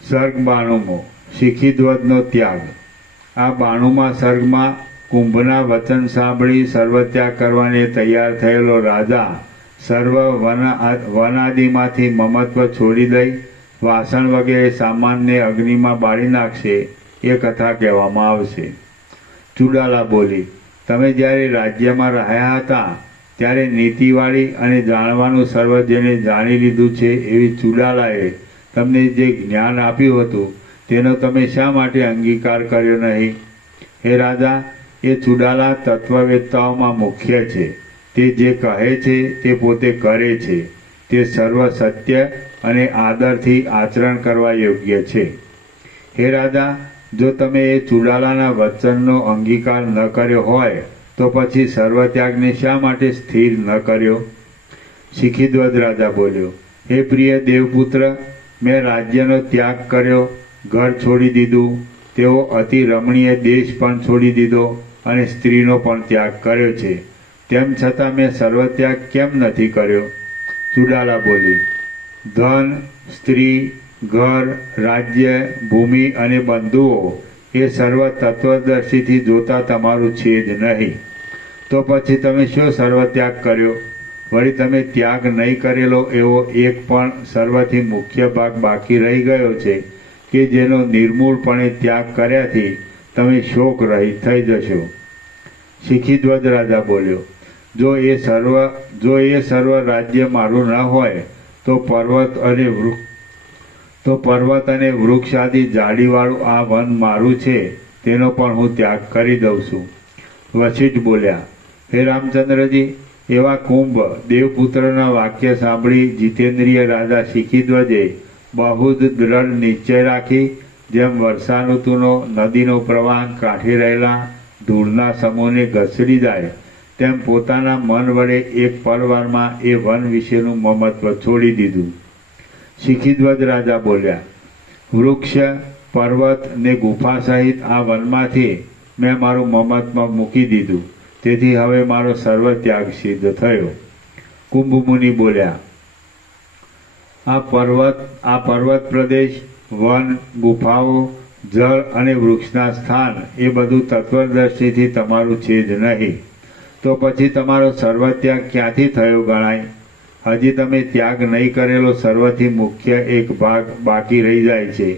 સર્ગ 92મો શિખીધ્વજનો ત્યાગ. આ 92મા સર્ગમાં કુંભના વચન સાંભળી સર્વત્યાગ કરવાને તૈયાર થયેલો રાજા સર્વ વનાદિમાંથી મમત્વ છોડી દઈ વાસણ વગેરે સામાનને અગ્નિમાં બાળી નાખશે એ કથા કહેવામાં આવશે. ચુડાલા બોલી, તમે જ્યારે રાજ્યમાં રહ્યા હતા ત્યારે નીતિવાળી અને જાણવાનું સર્વ જેને જાણી લીધું છે એવી ચુડાલાએ તમને જે જ્ઞાન આપ્યું હતું તેનો તમે શા માટે અંગીકાર કર્યો નહીં? હે રાજા, એ ચુડાલા તત્વવેત્તાઓમાં મુખ્ય છે. તે જે કહે છે તે પોતે કરે છે. તે સર્વ સત્ય અને આદરથી આચરણ કરવા યોગ્ય છે. હે રાજા, જો તમે એ ચુડાલાના વચનનો અંગીકાર ન કર્યો હોય તો પછી સર્વત્યાગને શા માટે સ્થિર ન કર્યો? શિખીધ્વજ રાજા બોલ્યો, હે પ્રિય દેવપુત્ર, મેં રાજ્યનો ત્યાગ કર્યો, ઘર છોડી દીધું, તેઓ અતિ રમણીય દેશ પણ છોડી દીધો અને સ્ત્રીનો પણ ત્યાગ કર્યો છે. તેમ છતાં મેં સર્વત્યાગ કેમ નથી કર્યો? ચુડાલા બોલી, ધન, સ્ત્રી, ઘર, રાજ્ય, ભૂમિ અને બંધુઓ એ સર્વ તત્વદર્શીથી જોતા તમારું છે જ નહીં. તો પછી તમે શો સર્વત્યાગ કર્યો? વળી તમે ત્યાગ નહીં કરેલો એવો એક પણ સર્વથી મુખ્ય ભાગ બાકી રહી ગયો છે કે જેનો નિર્મૂળપણે ત્યાગ કર્યાથી તમે શોક રહિત થઈ જશો. શિખીધ્વજ રાજા બોલ્યો, જો એ સર્વ રાજ્ય મારું ન હોય તો પર્વત અને વૃક્ષ આદિ જાડીવાળું આ વન મારું છે તેનો પણ હું ત્યાગ કરી દઉં છું. વશિષ્ઠ બોલ્યા, હે રામચંદ્રજી, એવા કુંભ દેવપુત્રના વાક્ય સાંભળી જીતેન્દ્રિય રાજા શિખીધ્વજે બહુ જ દ્રઢ નિશ્ચય રાખી જેમ વર્ષા ઋતુનો નદીનો પ્રવાહ કાંઠે રહેલા ધૂળના સમૂહને ઘસડી જાય તેમ પોતાના મન વડે એક પળવારમાં એ વન વિશેનું મમત્વ છોડી દીધું. શિખીધ્વજ રાજા બોલ્યા, વૃક્ષ, પર્વત ને ગુફા સહિત આ વનમાંથી મેં મારું મમત્વ મૂકી દીધું, તેથી હવે મારો સર્વ ત્યાગ સિદ્ધ થયો. કુંભમુનિ બોલ્યા, આ પર્વત પ્રદેશ, વન, ગુફાઓ, જળ અને વૃક્ષના સ્થાન એ બધું તત્વદર્શીથી તમારું છે જ નહીં. તો પછી તમારો સર્વત્યાગ ક્યાંથી થયો ગણાય? હજી તમે ત્યાગ નહીં કરેલો સર્વથી મુખ્ય એક ભાગ બાકી રહી જાય છે.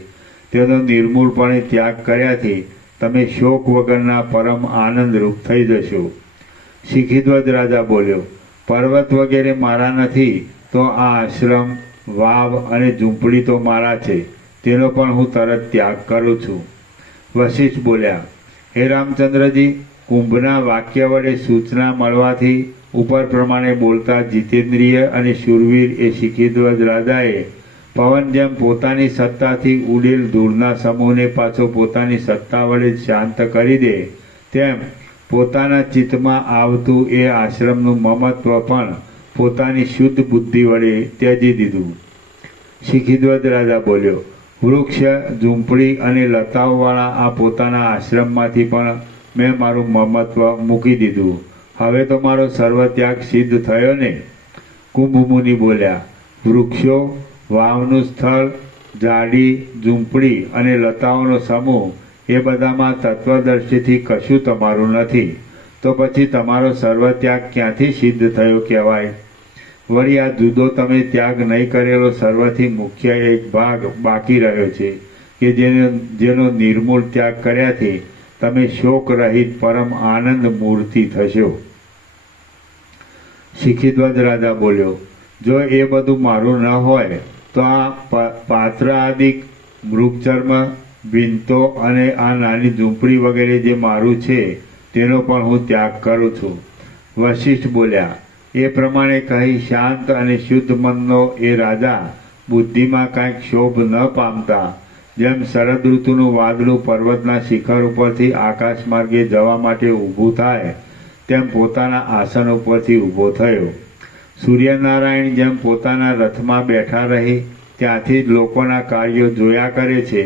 તેનો નિર્મૂળપણે ત્યાગ કર્યાથી તમે શોક વગરના પરમ આનંદરૂપ થઈ જશો. શિખીધ્વજ રાજા બોલ્યો, પર્વત વગેરે મારા નથી તો આ આશ્રમ, વાવ અને ઝૂંપડી તો મારા છે, તેનો પણ હું તરત ત્યાગ કરું છું. વશિષ્ઠ બોલ્યા, હે રામચંદ્રજી, કુંભના વાક્ય વડે સૂચના મળવાથી ઉપર પ્રમાણે બોલતા જીતેન્દ્રિય અને શૂરવીર એ શિખીધ્વજ રાજાએ પવન જેમ પોતાની સત્તાથી ઉડેલ ધૂળના સમૂહને પાછો પોતાની સત્તા વડે શાંત કરી દે તેમ પોતાના ચિત્તમાં આવતું એ આશ્રમનું મમત્વ પણ પોતાની શુદ્ધ બુદ્ધિ વડે ત્યજી દીધું. શિખીધ્વજ રાજા બોલ્યો, વૃક્ષ, ઝૂંપડી અને લતાઓવાળા આ પોતાના આશ્રમમાંથી પણ મેં મારું મમત્વ મૂકી દીધું. હવે તો મારો સર્વત્યાગ સિદ્ધ થયો ને? કુંભમુનિ બોલ્યા, વૃક્ષો, વાવનું સ્થળ, ઝાડી, ઝૂંપડી અને લતાઓનો સમૂહ એ બધામાં તત્વદર્શીથી કશું તમારું નથી. તો પછી તમારો સર્વત્યાગ ક્યાંથી સિદ્ધ થયો કહેવાય? વળી આ જુદો તમે ત્યાગ નહીં કરેલો સર્વથી મુખ્ય એક ભાગ બાકી રહ્યો છે કે જેનો નિર્મૂળ ત્યાગ કર્યાથી તમે શોક રહિત પરમ આનંદ મૂર્તિ થશો. શિખીધ્વજ રાજા બોલ્યો, જો એ બધું મારું ન હોય તો આ પાત્ર આદિ મૃગચર્મ, ભીંતો અને આ નાની ઝૂંપડી વગેરે જે મારું છે તેનો પણ હું ત્યાગ કરું છું. વશિષ્ઠ બોલ્યા, એ પ્રમાણે કહી શાંત અને શુદ્ધ મનનો એ રાજા બુદ્ધિમાં કાંઈક શોભ ન પામતા જેમ શરદ ઋતુનું વાદળું પર્વતના શિખર ઉપરથી આકાશ માર્ગે જવા માટે ઊભું થાય તેમ પોતાના આસન ઉપરથી ઊભો થયો. સૂર્યનારાયણ જેમ પોતાના રથમાં બેઠા રહી ત્યાંથી જ લોકોના કાર્યો જોયા કરે છે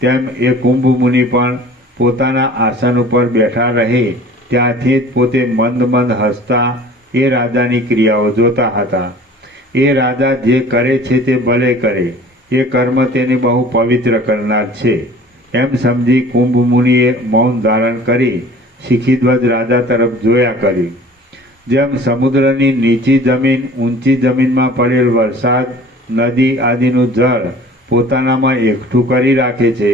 તેમ એ કુંભમુનિ પણ પોતાના આસન ઉપર બેઠા રહી ત્યાંથી જ પોતે મંદ મંદ હસતા એ રાજાની ક્રિયાઓ જોતા હતા. એ રાજા જે કરે છે તે ભલે કરે, એ કર્મ તેને બહુ પવિત્ર કરનાર છે એમ સમજી કુંભ મુનિએ મૌન ધારણ કરી શિખીધ્વજ રાજા તરફ જોયા કર્યું. જેમ સમુદ્રની નીચી જમીન ઊંચી જમીનમાં પડેલ વરસાદ, નદી આદિનું જળ પોતાનામાં એકઠું કરી રાખે છે,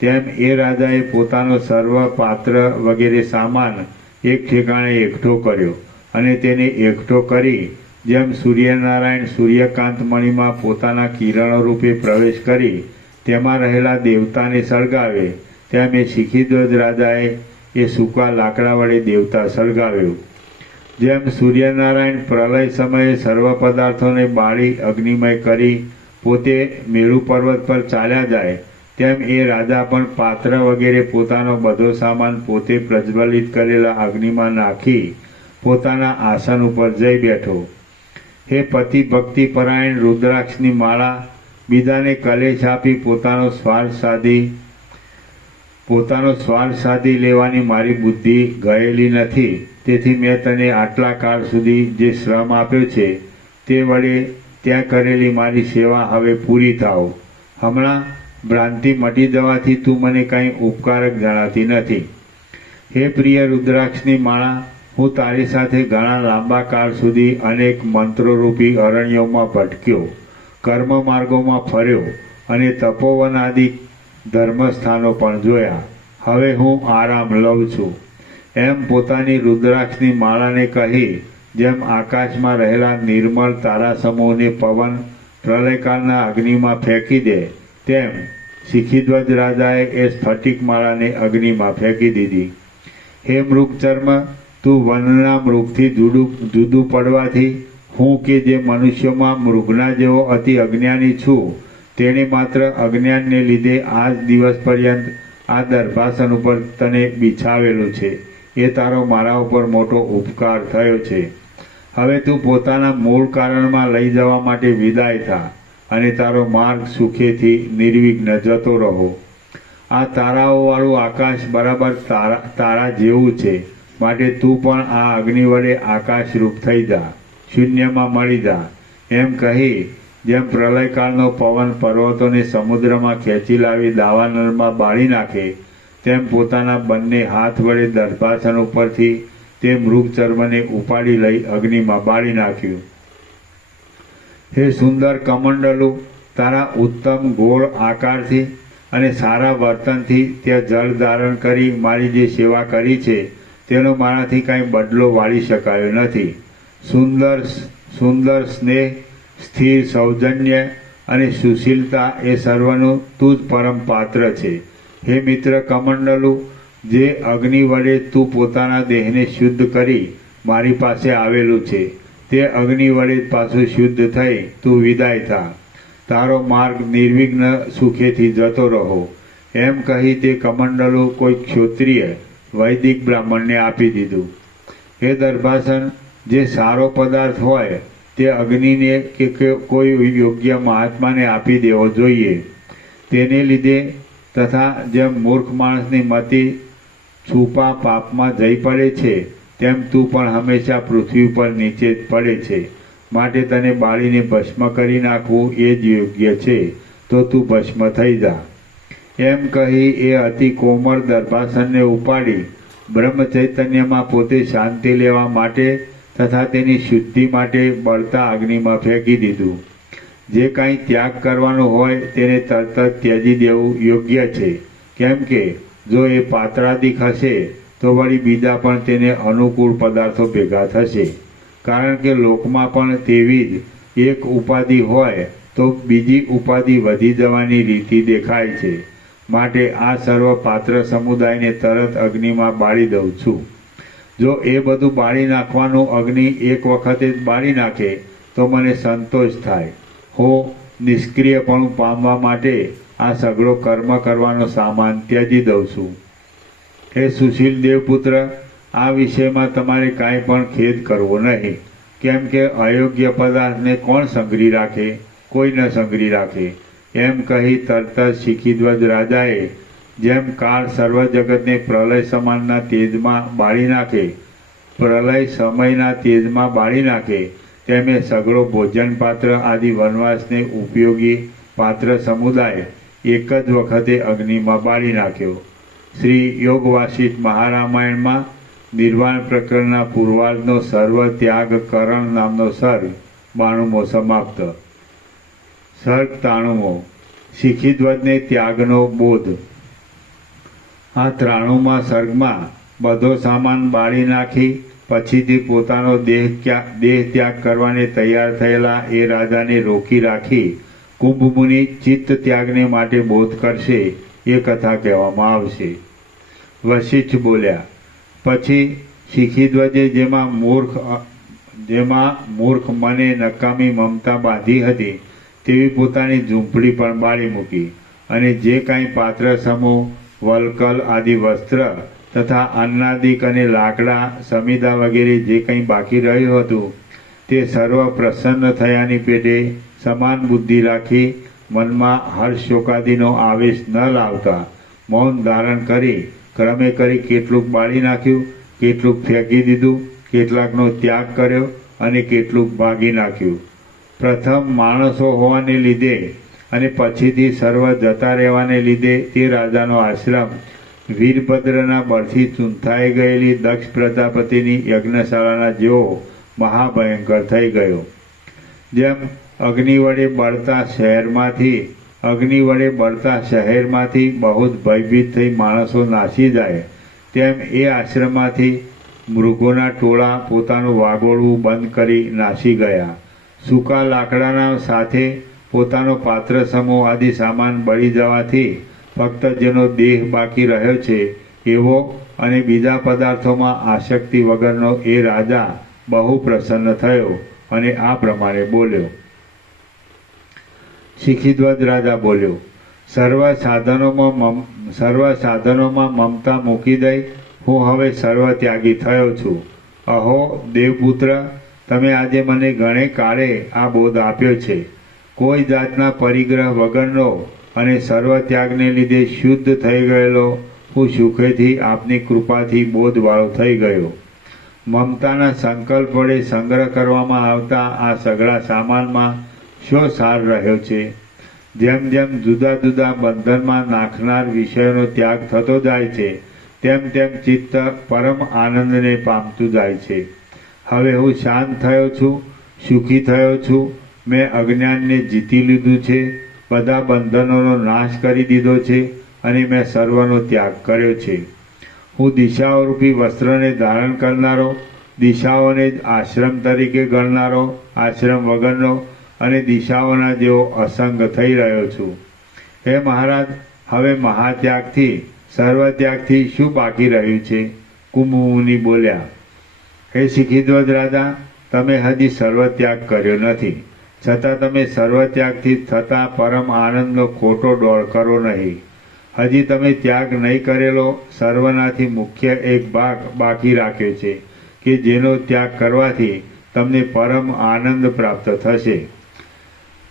તેમ એ રાજાએ પોતાનો સર્વ પાત્ર વગેરે સામાન એક ઠેકાણે એકઠો કર્યો અને તેને એકઠો કરી જેમ સૂર્યનારાયણ સૂર્યકાંત મણીમાં પોતાના કિરણો રૂપે પ્રવેશ કરી તેમાં રહેલા દેવતાને સળગાવે, તેમ એ શિખીધ્વજ રાજાએ એ સૂકા લાકડા વડે દેવતા સળગાવ્યું. જેમ સૂર્યનારાયણ પ્રલય સમયે સર્વ પદાર્થોને બાળી અગ્નિમય કરી પોતે મેરુ પર્વત પર ચાલ્યા જાય, તેમ એ રાજા પણ પાત્ર વગેરે પોતાનો બધો સામાન પોતે પ્રજ્વલિત કરેલા અગ્નિમાં નાખી પોતાના આસન ઉપર જઈ બેઠો. હે પતિ ભક્તિ પરાયણ રુદ્રાક્ષની માળા, બીજાને કલેશ આપી પોતાનો સ્વાર્થ સાધી લેવાની મારી બુદ્ધિ ગયેલી નથી. તેથી મેં તને આટલા કાળ સુધી જે શ્રમ આપ્યો છે તે વડે ત્યાં કરેલી મારી સેવા હવે પૂરી થાવ. હમણાં ભ્રાંતિ મટી જવાથી તું મને કાંઈ ઉપકારક જણાતી નથી. હે પ્રિય રુદ્રાક્ષની માળા, હું તારી સાથે ઘણા લાંબા કાળ સુધી અનેક મંત્રોરૂપી અરણ્યોમાં ભટક્યો, કર્મ માર્ગોમાં ફર્યો અને તપોવન આદિ ધર્મસ્થાનો પણ જોયા. હવે હું આરામ લઉં છું એમ પોતાની રુદ્રાક્ષની માળાને કહી જેમ આકાશમાં રહેલા નિર્મળ તારાસમૂહને પવન પ્રલયકાળના અગ્નિમાં ફેંકી દે, તેમ શિખીધ્વજ રાજાએ એ સ્ફટિક માળાને અગ્નિમાં ફેંકી દીધી. હે મૃગચર્મ, તું વનના મૃગથી જુદું પડવાથી હું કે જે મનુષ્યોમાં મૃગના જેવો અતિ અજ્ઞાની છું, તેણે માત્ર અજ્ઞાનને લીધે આજ દિવસ પર્યંત આ દર્ભાસન ઉપર તને બિછાવેલું છે, એ તારો મારા ઉપર મોટો ઉપકાર થયો છે. હવે તું પોતાના મૂળ કારણમાં લઈ જવા માટે વિદાય થા અને તારો માર્ગ સુખેથી નિર્વિઘ્ન જતો રહો. આ તારાઓવાળું આકાશ બરાબર તારા જેવું છે, માટે તું પણ આ અગ્નિ વડે આકાશરૂપ થઈ જા, શૂન્યમાં મળી જા. એમ કહી જેમ પ્રલયકાળનો પવન પર્વતોને સમુદ્રમાં ખેંચી લાવી દાવાનળમાં બાળી નાખે, તેમ પોતાના બંને હાથ વડે દર્ભાસન ઉપરથી તે મૃગચર્મને ઉપાડી લઈ અગ્નિમાં બાળી નાખ્યું. હે સુંદર કમંડલુ, તારા ઉત્તમ ગોળ આકારથી અને સારા વર્તનથી ત્યાં જળ ધારણ કરી મારી જે સેવા કરી છે તેનો મારાથી કાંઈ બદલો વાળી શકાયો નથી. સુંદર સ્નેહ, સ્થિર સૌજન્ય અને સુશીલતા એ સર્વનું તું જ પરમ પાત્ર છે. હે મિત્ર કમંડલુ, જે અગ્નિ વડે તું પોતાના દેહને શુદ્ધ કરી મારી પાસે આવેલું છે, તે અગ્નિ વડે પાછું શુદ્ધ થઈ તું વિદાય થા. તારો માર્ગ નિર્વિઘ્ન સુખેથી જતો રહો. એમ કહી તે કમંડલુ કોઈ ક્ષોત્રિય વૈદિક બ્રાહ્મણને આપી દીધું. હે દર્ભાસન, જે સારો પદાર્થ હોય તે અગ્નિને કે કોઈ યોગ્ય મહાત્માને આપી દેવો જોઈએ. તેને લીધે તથા જેમ મૂર્ખ માણસની મતિ છુપા પાપમાં જઈ પડે છે, તેમ તું પણ હંમેશા પૃથ્વી પર નીચે જ પડે છે. માટે તને બાળીને ભસ્મ કરી નાખવું એ જ યોગ્ય છે, તો તું ભસ્મ થઈ જા. એમ કહી એ અતિ કોમળ દર્ભાસનને ઉપાડી બ્રહ્મ ચૈતન્યમાં પોતે શાંતિ લેવા માટે તથા તેની શુદ્ધિ માટે બળતા અગ્નિમાં ફેંકી દીધું. જે કાંઈ ત્યાગ કરવાનું હોય તેને તરત જ ત્યજી દેવું યોગ્ય છે, કેમ કે જો એ પાત્રાદિક હશે તો વળી બીજા પણ તેને અનુકૂળ પદાર્થો ભેગા થશે. કારણ કે લોકમાં પણ તેવી જ એક ઉપાધિ હોય તો બીજી ઉપાધિ વધી જવાની રીતિ દેખાય છે. માટે આ સર્વ પાત્ર સમુદાયને તરત અગ્નિમાં બાળી દઉં છું. જો એ બધું બાળી નાખવાનું અગ્નિ એક વખતે જ બાળી નાખે તો મને સંતોષ થાય. હું નિષ્ક્રિયપણું પામવા માટે આ સઘળો કર્મ કરવાનો સામાન ત્યજી દઉં છું. હે સુશીલ દેવપુત્ર, આ વિષયમાં તમારે કાંઈ પણ ખેદ કરવો નહીં, કેમ કે અયોગ્ય પદાર્થને કોણ સંગ્રહી રાખે? કોઈ ન સંગ્રહી રાખે. એમ કહી તરત જ શિખીધ્વજ રાજાએ જેમ કાળ સર્વ જગતને પ્રલય સમાનના તેજમાં બાળી નાખે પ્રલય સમયના તેજમાં બાળી નાખે તેમ એ સઘળો ભોજન પાત્ર આદિ વનવાસને ઉપયોગી પાત્ર સમુદાય એક જ વખતે અગ્નિમાં બાળી નાખ્યો. શ્રી યોગ વાસિષ્ઠ મહારામાયણમાં નિર્વાણ પ્રકરણના પૂર્વાર્ધનો સર્વ ત્યાગ કરણ નામનો સર્ગ 92મો સમાપ્ત. સર્ગ 93મો શિખીધ્વજને ત્યાગનો બોધ. આ 93મા સર્ગમાં બધો સામાન બાળી નાખી પછીથી પોતાનો દેહ ત્યાગ કરવાને તૈયાર થયેલા એ રાજાને રોકી રાખી કુંભમુનિ ચિત્ત ત્યાગને માટે બોધ કરશે એ કથા કહેવામાં આવશે. વશિષ્ઠ બોલ્યા, પછી શિખીધ્વજે જેમાં મૂર્ખ મને નકામી મમતા બાંધી હતી તેવી પોતાની ઝૂંપડી પણ બાળી મૂકી અને જે કાંઈ પાત્ર સમૂહ વલકલ આદિ વસ્ત્ર તથા અન્નાદિક અને લાકડા સમિધા વગેરે જે કંઈ બાકી રહ્યું હતું તે સર્વ પ્રસન્ન થયાની પેટે સમાન બુદ્ધિ રાખી મનમાં હર્ષ શોકાદિનો આવેશ ન લાવતા મૌન ધારણ કરી ક્રમે કરી કેટલુંક બાળી નાખ્યું, કેટલુંક ફેંકી દીધું, કેટલાકનો ત્યાગ કર્યો અને કેટલુંક ભાગી નાખ્યું. પ્રથમ માણસો હોવાને લીધે અને પછીથી સર્વ જતા રહેવાને લીધે તે રાજાનો આશ્રમ વીરભદ્રના બળથી ચૂંથાઈ ગયેલી દક્ષ પ્રજાપતિની યજ્ઞશાળાના જેવો મહાભયંકર થઈ ગયો. જેમ અગ્નિ વડે બળતા શહેરમાંથી બહુ જ ભયભીત થઈ માણસો નાસી જાય તેમ એ આશ્રમમાંથી મૃગોના ટોળા પોતાનું વાગોળવું બંધ કરી નાસી ગયા. સૂકા લાકડાના સાથે પોતાનો પાત્ર સમૂહ આદિ સામાન બળી જવાથી ફક્ત જેનો દેહ બાકી રહ્યો છે એવો અને બીજા પદાર્થોમાં આસક્તિ વગરનો એ રાજા બહુ પ્રસન્ન થયો અને આ પ્રમાણે બોલ્યો. શિખીધ્વજ રાજા બોલ્યો, સર્વ સાધનોમાં મમતા મૂકી દઈ હું હવે સર્વ ત્યાગી થયો છું. અહો દેવપુત્ર, તમે આજે મને ઘણે કાળે આ બોધ આપ્યો છે. કોઈ જાતના પરિગ્રહ વગરનો અને સર્વ ત્યાગને લીધે શુદ્ધ થઈ ગયેલો હું સુખેથી આપની કૃપાથી બોધવાળો થઈ ગયો. મમતાના સંકલ્પ વડે સંગ્રહ કરવામાં આવતા આ સઘળા સામાનમાં શો સાર રહ્યો છે? જેમ જેમ જુદા જુદા બંધનમાં નાખનાર વિષયોનો ત્યાગ થતો જાય છે તેમ તેમ ચિત્ત પરમ આનંદને પામતું જાય છે. હવે હું શાંત થયો છું, સુખી થયો છું. મેં અજ્ઞાનને જીતી લીધું છે, બધા બંધનોનો નાશ કરી દીધો છે અને મેં સર્વનો ત્યાગ કર્યો છે. હું દિશાઓરૂપી વસ્ત્રને ધારણ કરનારો, દિશાઓને જ આશ્રમ તરીકે ગણનારો, આશ્રમ વગરનો અને દિશાઓના જેવો અસંગ થઈ રહ્યો છું. હે મહારાજ, હવે મહાત્યાગથી સર્વત્યાગથી શું બાકી રહ્યું છે? કુંભમુનિ બોલ્યા, હે શિખીધ્વજ રાજા, તમે હજી સર્વત્યાગ કર્યો નથી, છતાં તમે સર્વત્યાગથી થતા પરમ આનંદનો ખોટો ડોળ કરો નહીં. હજી તમે ત્યાગ નહીં કરેલો સર્વનાથી મુખ્ય એક ભાગ બાકી રાખ્યો છે કે જેનો ત્યાગ કરવાથી તમને પરમ આનંદ પ્રાપ્ત થશે.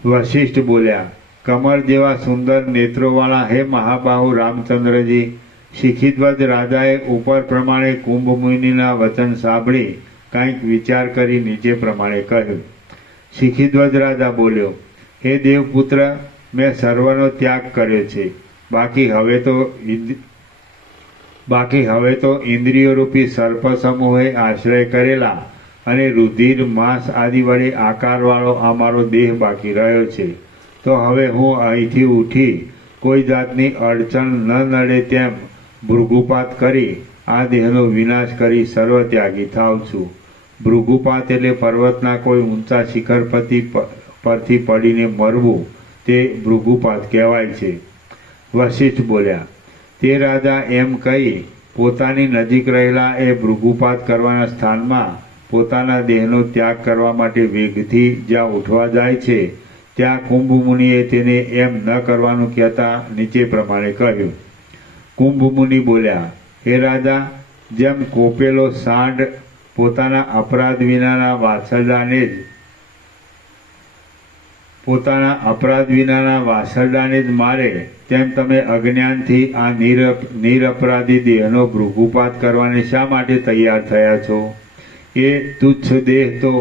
વશિષ્ઠ બોલ્યા, કમળ જેવા સુંદર નેત્રોવાળા હે મહાબાહુ રામચંદ્રજી, શિખીધ્વજ રાજાએ ઉપર પ્રમાણે કુંભમુનિના વચન સાંભળી કંઈક વિચાર કરી નીચે પ્રમાણે કહ્યું. શિખીધ્વજ રાજા બોલ્યો, હે દેવપુત્ર, મેં સર્વનો ત્યાગ કર્યો છે. બાકી હવે તો ઇન્દ્રિયોરૂપી સર્પ સમૂહે આશ્રય કરેલા અને રુધિર માંસ આદિ વડે આકારવાળો અમારો દેહ બાકી રહ્યો છે. તો હવે હું અહીંથી ઉઠી કોઈ જાતની અડચણ ન નડે તેમ ભૃગુપાત કરી આ દેહનો વિનાશ કરી સર્વત્યાગી થાવ છું. ભૃગુપાત એટલે પર્વતના કોઈ ઊંચા શિખર પરથી પડીને મરવું, તે ભૃગુપાત કહેવાય છે. વશિષ્ઠ બોલ્યા, તે રાજા એમ કહી પોતાની નજીક રહેલા એ ભૃગુપાત કરવાના સ્થાનમાં પોતાના દેહનો ત્યાગ કરવા માટે વેગથી જ્યાં ઉઠવા જાય છે ત્યાં કુંભમુનિએ તેને એમ ન કરવાનું કહેતા નીચે પ્રમાણે કહ્યું. કુંભમુનિ બોલ્યા, હે રાજા, જેમ કોપેલો સાંડ પોતાના અપરાધ વિનાના વાસરડાને જ મારે તેમ તમે અજ્ઞાનથી આ નિરપરાધી દેહનો ભૃગુપાત કરવાને શા માટે તૈયાર થયા છો? એ તુચ્છ દેહ તો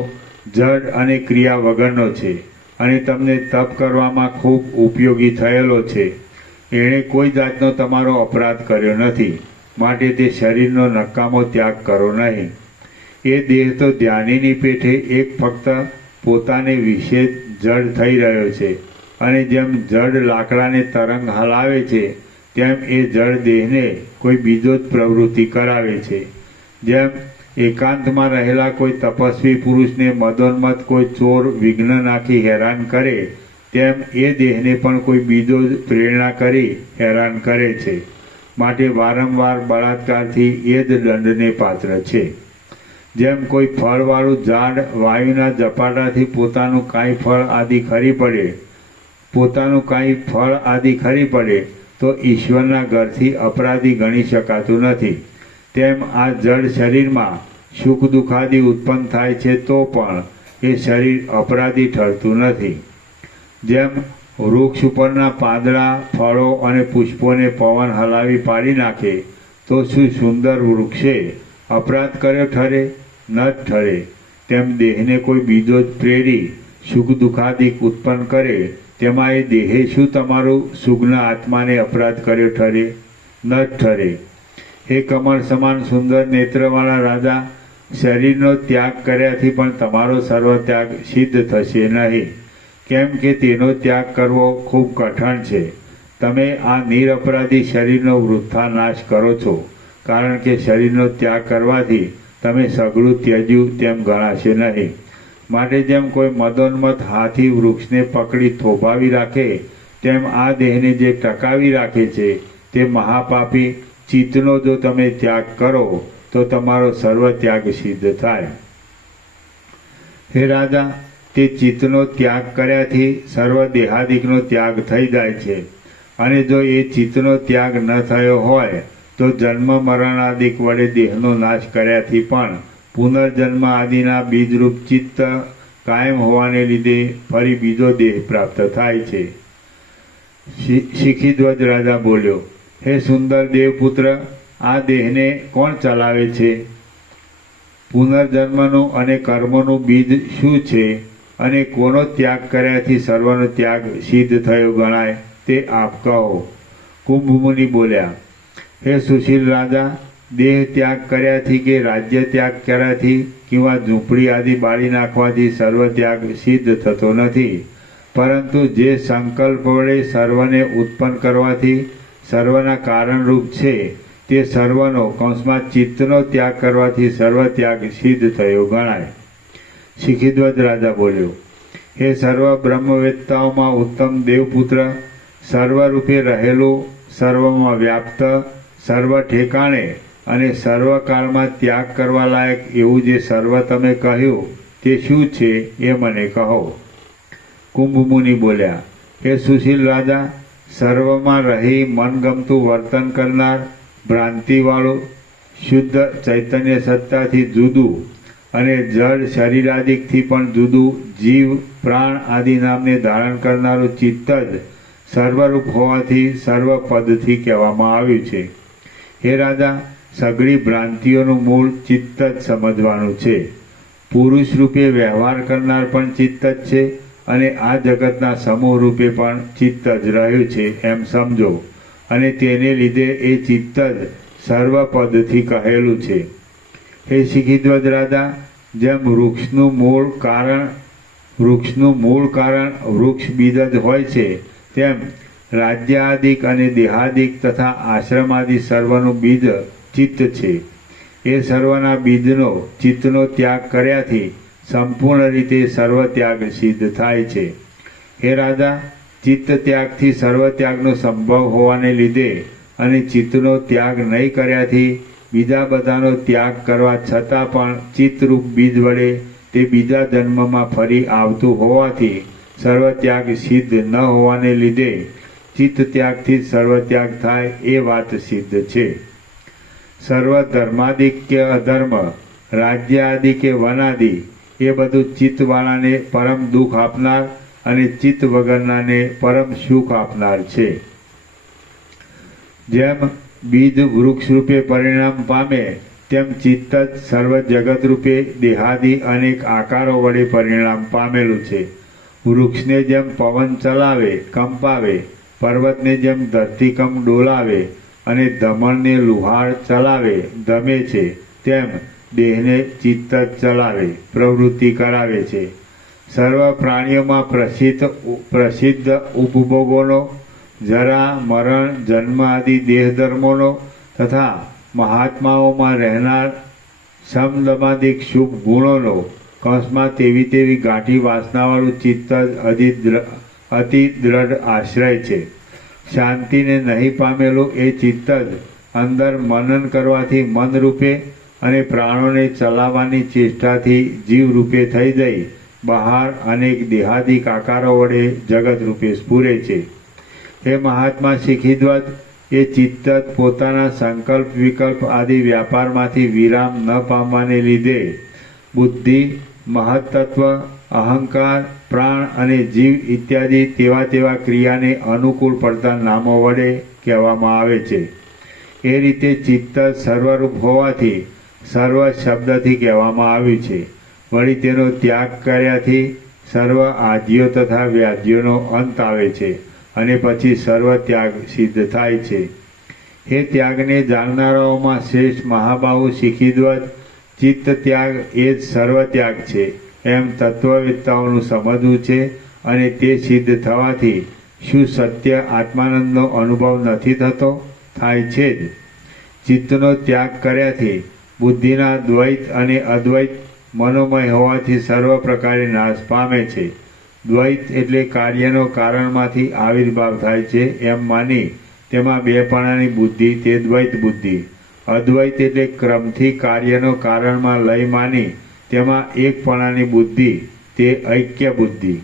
જડ અને ક્રિયા વગરનો છે અને તમને તપ કરવામાં ખૂબ ઉપયોગી થયેલો છે. એણે કોઈ જાતનો તમારો અપરાધ કર્યો નથી, માટે તે શરીરનો નકામો ત્યાગ કરો નહીં. એ દેહ તો ધ્યાનીની પેઠે એક ફક્ત પોતાને વિશે જડ થઈ રહ્યો છે, અને જેમ જડ લાકડાને તરંગ હલાવે છે તેમ એ જડ દેહને કોઈ બીજો જ પ્રવૃત્તિ કરાવે છે. જેમ એકાંતમાં રહેલા કોઈ તપસ્વી પુરુષને મદોન્મત કોઈ ચોર વિઘ્ન નાખી હેરાન કરે, તેમ એ દેહને પણ કોઈ બીજો જ પ્રેરણા કરી હેરાન કરે છે, માટે વારંવાર બળાત્કારથી એ જ દંડને પાત્ર છે. જેમ કોઈ ફળવાળું ઝાડ વાયુના ઝપાટાથી પોતાનું કાંઈ ફળ આદિ ખરી પડે તો ઈશ્વરના ઘરથી અપરાધી ગણી શકાતું નથી. તેમ આ જડ શરીરમાં સુખ દુઃખાદિ ઉત્પન્ન થાય છે તો પણ એ શરીર અપરાધી ઠરતું નથી. જેમ વૃક્ષ ઉપરના પાંદડા, ફળો અને પુષ્પોને પવન હલાવી પાડી નાખે તો શું સુંદર વૃક્ષે અપરાધ કર્યો ઠરે? ન જ ઠરે. તેમ દેહને કોઈ બીજો જ પ્રેરી સુખ દુઃખાદિક ઉત્પન્ન કરે તેમાં એ દેહે શું તમારું સુગ્ન આત્માને અપરાધ કર્યો ઠરે? ન જ ઠરે. હે કમળ સમાન સુંદર નેત્રવાળા રાજા, શરીરનો ત્યાગ કર્યાથી પણ તમારો સર્વ ત્યાગ સિદ્ધ થશે નહીં, કેમ કે તેનો ત્યાગ કરવો ખૂબ કઠણ છે. તમે આ નિરપરાધી શરીરનો વૃથા નાશ કરો છો, કારણ કે શરીરનો ત્યાગ કરવાથી તમે સઘળું ત્યજ્યું તેમ ગણાશે નહીં. માટે જેમ કોઈ મદોન્મત હાથી વૃક્ષને પકડી થોભાવી રાખે, તેમ આ દેહને જે ટકાવી રાખે છે તે મહાપાપી ચિત્તનો જો તમે ત્યાગ કરો તો તમારો સર્વ ત્યાગ સિદ્ધ થાય. હે રાજા, તે ચિત્તનો ત્યાગ કર્યાથી સર્વ દેહાદિકનો ત્યાગ થઈ જાય છે, અને જો એ ચિત્તનો ત્યાગ ન થયો હોય તો જન્મ મરણાદિક વડે દેહનો નાશ કર્યાથી પણ પુનર્જન્મ આદિના બીજરૂપ ચિત્ત કાયમ હોવાને લીધે ફરી બીજો દેહ પ્રાપ્ત થાય છે. શિખીધ્વજ રાજા બોલ્યો, હે સુંદર દેવપુત્ર, આ દેહને કોણ ચલાવે છે? પુનર્જન્મનું અને કર્મોનું બીજ શું છે, અને કોનો ત્યાગ કર્યાથી સર્વનો ત્યાગ સિદ્ધ થયો ગણાય તે આપ કહો. કુંભમુનિ બોલ્યા, હે સુશીલ રાજા, દેહ ત્યાગ કર્યાથી કે રાજ્ય ત્યાગ કર્યાથી કિંવા ઝૂંપડી આદિ બાળી નાખવાથી સર્વ ત્યાગ સિદ્ધ થતો નથી, પરંતુ જે સંકલ્પ વડે સર્વને ઉત્પન્ન કરવાથી સર્વના કારણરૂપ છે તે સર્વનો કૌંસમાં ચિત્તનો ત્યાગ કરવાથી સર્વ ત્યાગ સિદ્ધ થયો ગણાય. શિખીધ્વજ રાજા બોલ્યો, હે સર્વ બ્રહ્મવેત્તાઓમાં ઉત્તમ દેવપુત્ર, સર્વરૂપે રહેલું, સર્વમાં વ્યાપ્ત, સર્વ ઠેકાણે અને સર્વકાળમાં ત્યાગ કરવા લાયક એવું જે સર્વ તમે કહ્યું તે શું છે એ મને કહો. કુંભમુનિ બોલ્યા, હે સુશીલ રાજા, સર્વમાં રહી મનગમતું વર્તન કરનાર, ભ્રાંતિવાળું, શુદ્ધ ચૈતન્ય સત્તાથી જુદું અને જળ શરીરાદિકથી પણ જુદું જીવ પ્રાણ આદિ નામને ધારણ કરનારું ચિત્ત જ સર્વરૂપ હોવાથી સર્વપદથી કહેવામાં આવ્યું છે. હે રાજા, સઘળી ભ્રાંતિઓનું મૂળ ચિત્ત જ સમજવાનું છે. પુરુષ રૂપે વ્યવહાર કરનાર પણ ચિત્ત જ છે, અને આ જગતના સમૂહ રૂપે પણ ચિત્ત જ રહ્યું છે એમ સમજો, અને તેને લીધે એ ચિત્ત જ સર્વપદથી કહેલું છે. હે શિખીધ્વજ રાજા, જેમ વૃક્ષનું મૂળ કારણ વૃક્ષ બીજ જ હોય છે, તેમ રાજ્યાદિક અને દેહાદિક તથા આશ્રમાદિ સર્વનું બીજ ચિત્ત છે. એ સર્વના બીજનો ચિત્તનો ત્યાગ કર્યાથી સંપૂર્ણ રીતે સર્વ ત્યાગ સિદ્ધ થાય છે. હે રાજા, ચિત્ત ત્યાગથી સર્વ ત્યાગનો સંભવ હોવાને લીધે અને ચિત્તનો ત્યાગ નહીં કર્યાથી બીજા બધાનો ત્યાગ કરવા છતાં પણ ચિત્તરૂપ બીજ વડે તે બીજા જન્મમાં ફરી આવતું હોવાથી સર્વ ત્યાગ સિદ્ધ ન હોવાને લીધે ચિત્ત ત્યાગથી જ સર્વ ત્યાગ થાય એ વાત સિદ્ધ છે. સર્વ ધર્માદિક કે અધર્મ, રાજ્ય આદિ કે વનાદિ એ બધું ચિત્તવાળાને પરમ દુઃખ આપનાર અને ચિત્ત વગરનાને પરમ સુખ આપનાર છે. જેમ બીજ વૃક્ષ રૂપે પરિણામ પામે તેમ ચિત્ત જ સર્વ જગતરૂપે દેહાદિ અનેક આકારો વડે પરિણામ પામેલું છે. વૃક્ષને જેમ પવન ચલાવે કંપાવે, પર્વતને જેમ ધરતીકંપ ડોલાવે અને દમણને લુહાર ચલાવે ધમે છે, તેમ દેહને ચિત્ત જ ચલાવે પ્રવૃત્તિ કરાવે છે. સર્વ પ્રાણીઓમાં પ્રસિદ્ધ ઉપભોગોનો, જરા મરણ જન્મ આદિ દેહધર્મોનો તથા મહાત્માઓમાં રહેનાર સમદમાદિક શુભ ગુણોનો કૌંસમાં તેવી તેવી ગાંઠી વાસનાવાળું ચિત્ત જ અતિ દ્રઢ આશ્રય છે. શાંતિને નહીં પામેલું એ ચિત્ત જ અંદર મનન કરવાથી મન રૂપે અને પ્રાણોને ચલાવવાની ચેષ્ટાથી જીવ રૂપે થઈ જઈ બહાર અનેક દેહાદિક આકારો વડે જગત રૂપે સ્ફુરે છે. એ મહાત્મા શીખીદ્વત એ ચિત્ત પોતાના સંકલ્પ વિકલ્પ આદિ વ્યાપારમાંથી વિરામ ન પામવાને લીધે બુદ્ધિ, મહત્તત્વ, અહંકાર, પ્રાણ અને જીવ ઇત્યાદિ તેવા ક્રિયાને અનુકૂળ પડતા નામો વડે કહેવામાં આવે છે. એ રીતે ચિત્ત સર્વરૂપ હોવાથી સર્વ શબ્દથી કહેવામાં આવ્યું છે. વળી તેનો ત્યાગ કર્યાથી સર્વ આદ્યો તથા વ્યાધ્યોનો અંત આવે છે અને પછી સર્વ ત્યાગ સિદ્ધ થાય છે. એ ત્યાગને જાણનારાઓમાં શ્રેષ્ઠ મહાબાહુ શીખીદ્વત ચિત્ત ત્યાગ એ જ સર્વ ત્યાગ છે એમ તત્વવેત્તાઓનું સમજવું છે. અને તે સિદ્ધ થવાથી શું સત્ય આત્માનંદનો અનુભવ નથી થતો? થાય છે જ. ચિત્તનો ત્યાગ કર્યાથી બુદ્ધિના દ્વૈત અને અદ્વૈત મનોમય હોવાથી સર્વ પ્રકારે નાશ પામે છે. દ્વૈત એટલે કાર્યનો કારણમાંથી આવિર્ભાવ થાય છે એમ માની તેમાં બેપણાની બુદ્ધિ તે દ્વૈત બુદ્ધિ. અદ્વૈત એટલે ક્રમથી કાર્યનો કારણમાં લય માની તેમાં એકપણાની બુદ્ધિ તે ઐક્ય બુદ્ધિ.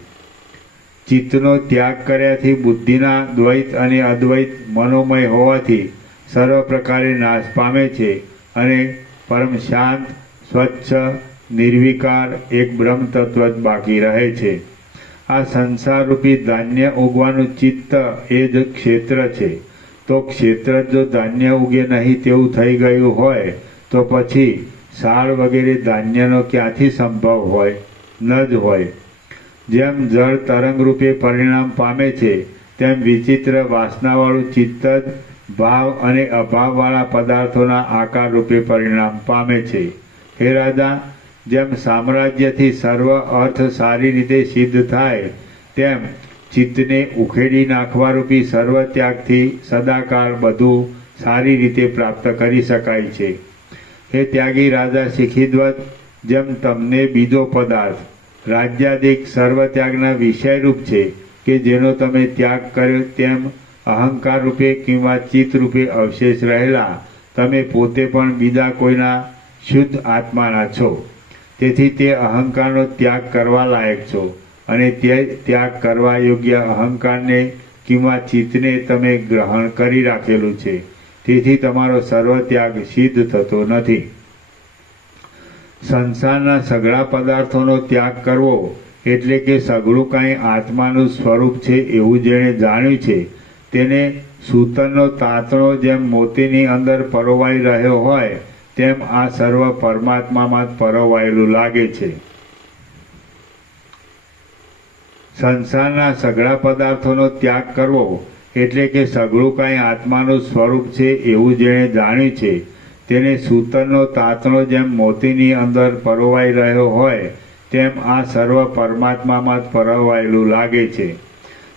ચિત્તનો ત્યાગ કર્યાથી બુદ્ધિના દ્વૈત અને અદ્વૈત મનોમય હોવાથી સર્વ પ્રકારે નાશ પામે છે અને પરમ શાંત, સ્વચ્છ, નિર્વિકાર એક બ્રહ્મ તત્વ જ બાકી રહે છે. આ સંસારરૂપી ધાન્ય ઉગવાનું ચિત્ત એ જ ક્ષેત્ર છે. તો ક્ષેત્ર જો ધાન્ય ઉગે નહીં તેવું થઈ ગયું હોય તો પછી સાળ વગેરે ધાન્યનો ક્યાંથી સંભવ હોય? ન જ હોય. જેમ જળ તરંગ રૂપે પરિણામ પામે છે તેમ વિચિત્ર વાસનાવાળું ચિત્ત જ ભાવ અને અભાવવાળા પદાર્થોના આકાર રૂપે પરિણામ પામે છે. હે રાજા, જેમ સામ્રાજ્યથી સર્વ અર્થ સારી રીતે સિદ્ધ થાય તેમ ચિત્તને ઉખેડી નાખવારૂપી સર્વ ત્યાગથી સદાકાળ બધું સારી રીતે પ્રાપ્ત કરી શકાય છે. હે ત્યાગી રાજા શીખીદ્વત, જેમ તમને બીજો પદાર્થ રાજ્યાદિક સર્વ ત્યાગના વિષયરૂપ છે કે જેનો તમે ત્યાગ કર્યો, તેમ અહંકાર રૂપે કિંવા ચિત્ત રૂપે અવશેષ રહેલા તમે પોતે પણ બીજા કોઈના શુદ્ધ આત્માના છો. તેથી તે અહંકારનો ત્યાગ કરવા લાયક છો અને તે ત્યાગ કરવા યોગ્ય અહંકારને કિંવા ચિત્તને તમે ગ્રહણ કરી રાખેલું છે. તેથી તમારો સર્વ ત્યાગ સિદ્ધ થતો નથી. સંસારના સઘળા પદાર્થોનો ત્યાગ કરવો એટલે કે સઘળું કાંઈ આત્માનું સ્વરૂપ છે એવું જેણે જાણ્યું છે તેને સૂતરનો તાંતણો જેમ મોતીની અંદર પરોવાઈ રહ્યો હોય તેમ આ સર્વ પરમાત્મામાં જ પરોવાયેલું લાગે છે. સંસારના સઘળા પદાર્થોનો ત્યાગ કરવો એટલે કે સઘળું કાંઈ આત્માનું સ્વરૂપ છે એવું જેણે જાણ્યું છે તેને સૂતરનો તાંતણો જેમ મોતીની અંદર પરોવાઈ રહ્યો હોય તેમ આ સર્વ પરમાત્મામાં જ પરોવાયેલું લાગે છે.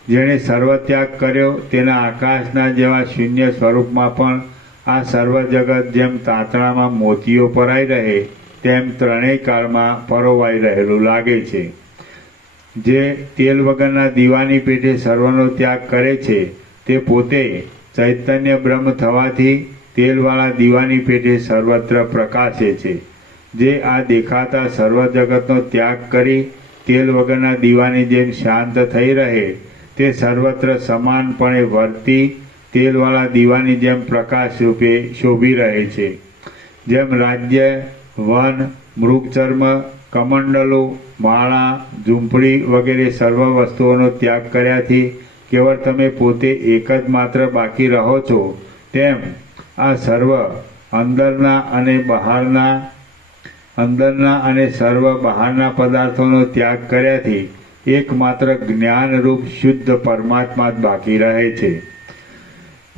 જેણે સર્વ ત્યાગ કર્યો તેના આકાશના જેવા શૂન્ય સ્વરૂપમાં પણ આ સર્વ જગત જેમ તાંતણામાં મોતીઓ પરાઈ રહે તેમ ત્રણેય કાળમાં પરોવાઈ રહેલું લાગે છે. જે તેલ વગરના દીવાની પેટે સર્વનો ત્યાગ કરે છે તે પોતે ચૈતન્ય બ્રહ્મ થવાથી તેલવાળા દીવાની પેટે સર્વત્ર પ્રકાશે છે. જે આ દેખાતા સર્વ જગતનો ત્યાગ કરી તેલ વગરના દીવાની જેમ શાંત થઈ રહે તે સર્વત્ર સમાનપણે વર્તી તેલવાળા દીવાની જેમ પ્રકાશ રૂપે શોભી રહે છે. જેમ રાજ્ય, વન, મૃગચર્મ, કમંડલો, માળા, ઝૂંપડી વગેરે સર્વ વસ્તુઓનો ત્યાગ કર્યાથી કેવળ તમે પોતે એક જ માત્ર બાકી રહો છો તેમ આ સર્વ અંદરના અને સર્વ બહારના પદાર્થોનો ત્યાગ કર્યાથી એકમાત્ર જ્ઞાનરૂપ શુદ્ધ પરમાત્મા જ બાકી રહે છે.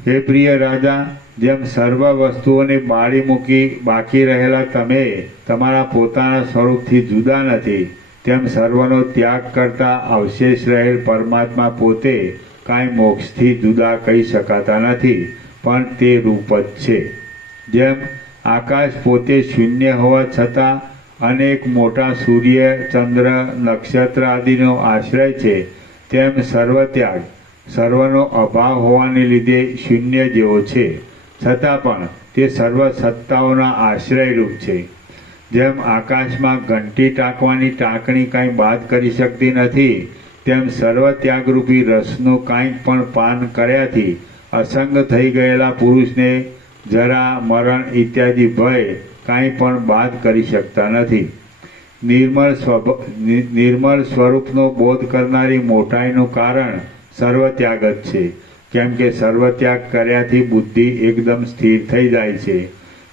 હે પ્રિય રાજા, જેમ સર્વ વસ્તુઓને બાળી મૂકી બાકી રહેલા તમે તમારા પોતાના સ્વરૂપથી જુદા નથી, તેમ સર્વનો ત્યાગ કરતા અવશેષ રહેલ પરમાત્મા પોતે કાંઈ મોક્ષથી જુદા કહી શકાતા નથી, પણ તે રૂપ જ છે. જેમ આકાશ પોતે શૂન્ય હોવા છતાં અનેક મોટા સૂર્ય, ચંદ્ર, નક્ષત્ર આદિનો આશ્રય છે, તેમ સર્વત્યાગ સર્વનો અભાવ હોવાને લીધે શૂન્ય જેવો છે, છતાં પણ તે સર્વ સત્તાઓના આશ્રયરૂપ છે. જેમ આકાશમાં ઘંટી ટાંકવાની ટાંકણી કાંઈ બાદ કરી શકતી નથી, તેમ સર્વત્યાગરૂપી રસનું કાંઈક પણ પાન કર્યાથી અસંગ થઈ ગયેલા પુરુષને જરા, મરણ ઇત્યાદિ ભય કાંઈ પણ બાદ કરી શકતા નથી. નિર્મળ સ્વરૂપનો બોધ કરનારી મોટાઈનું કારણ સર્વત્યાગ જ છે, કેમ કે સર્વત્યાગ કર્યાથી બુદ્ધિ એકદમ સ્થિર થઈ જાય છે.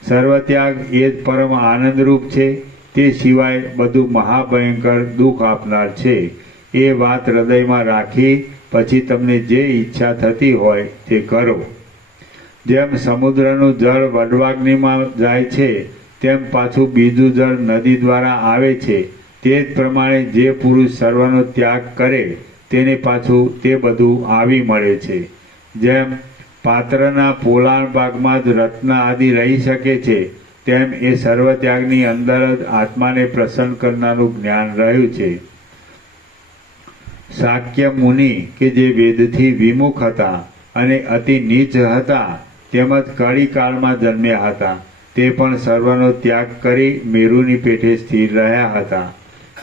સર્વત્યાગ એ જ પરમ આનંદરૂપ છે, તે સિવાય બધું મહાભયંકર દુઃખ આપનાર છે. એ વાત હૃદયમાં રાખી પછી તમને જે ઈચ્છા થતી હોય તે કરો. જેમ સમુદ્રનું જળ વડવાગ્નિમાં જાય છે, તેમ પાછું બીજું જળ નદી દ્વારા આવે છે, તે જ પ્રમાણે જે પુરુષ સર્વનો ત્યાગ કરે તેને પાછું તે બધું આવી મળે છે. જેમ પાત્રના પોલાણ ભાગમાં જ રત્ન આદિ રહી શકે છે, તેમ એ સર્વત્યાગની અંદર જ આત્માને પ્રસન્ન કરનારું જ્ઞાન રહ્યું છે. શાક્ય મુનિ કે જે વેદથી વિમુખ હતા અને અતિ નીચ હતા, તેમજ કળી કાળમાં જન્મ્યા હતા, તે પણ સર્વનો ત્યાગ કરી મેરુની પેઠે સ્થિર રહ્યા હતા.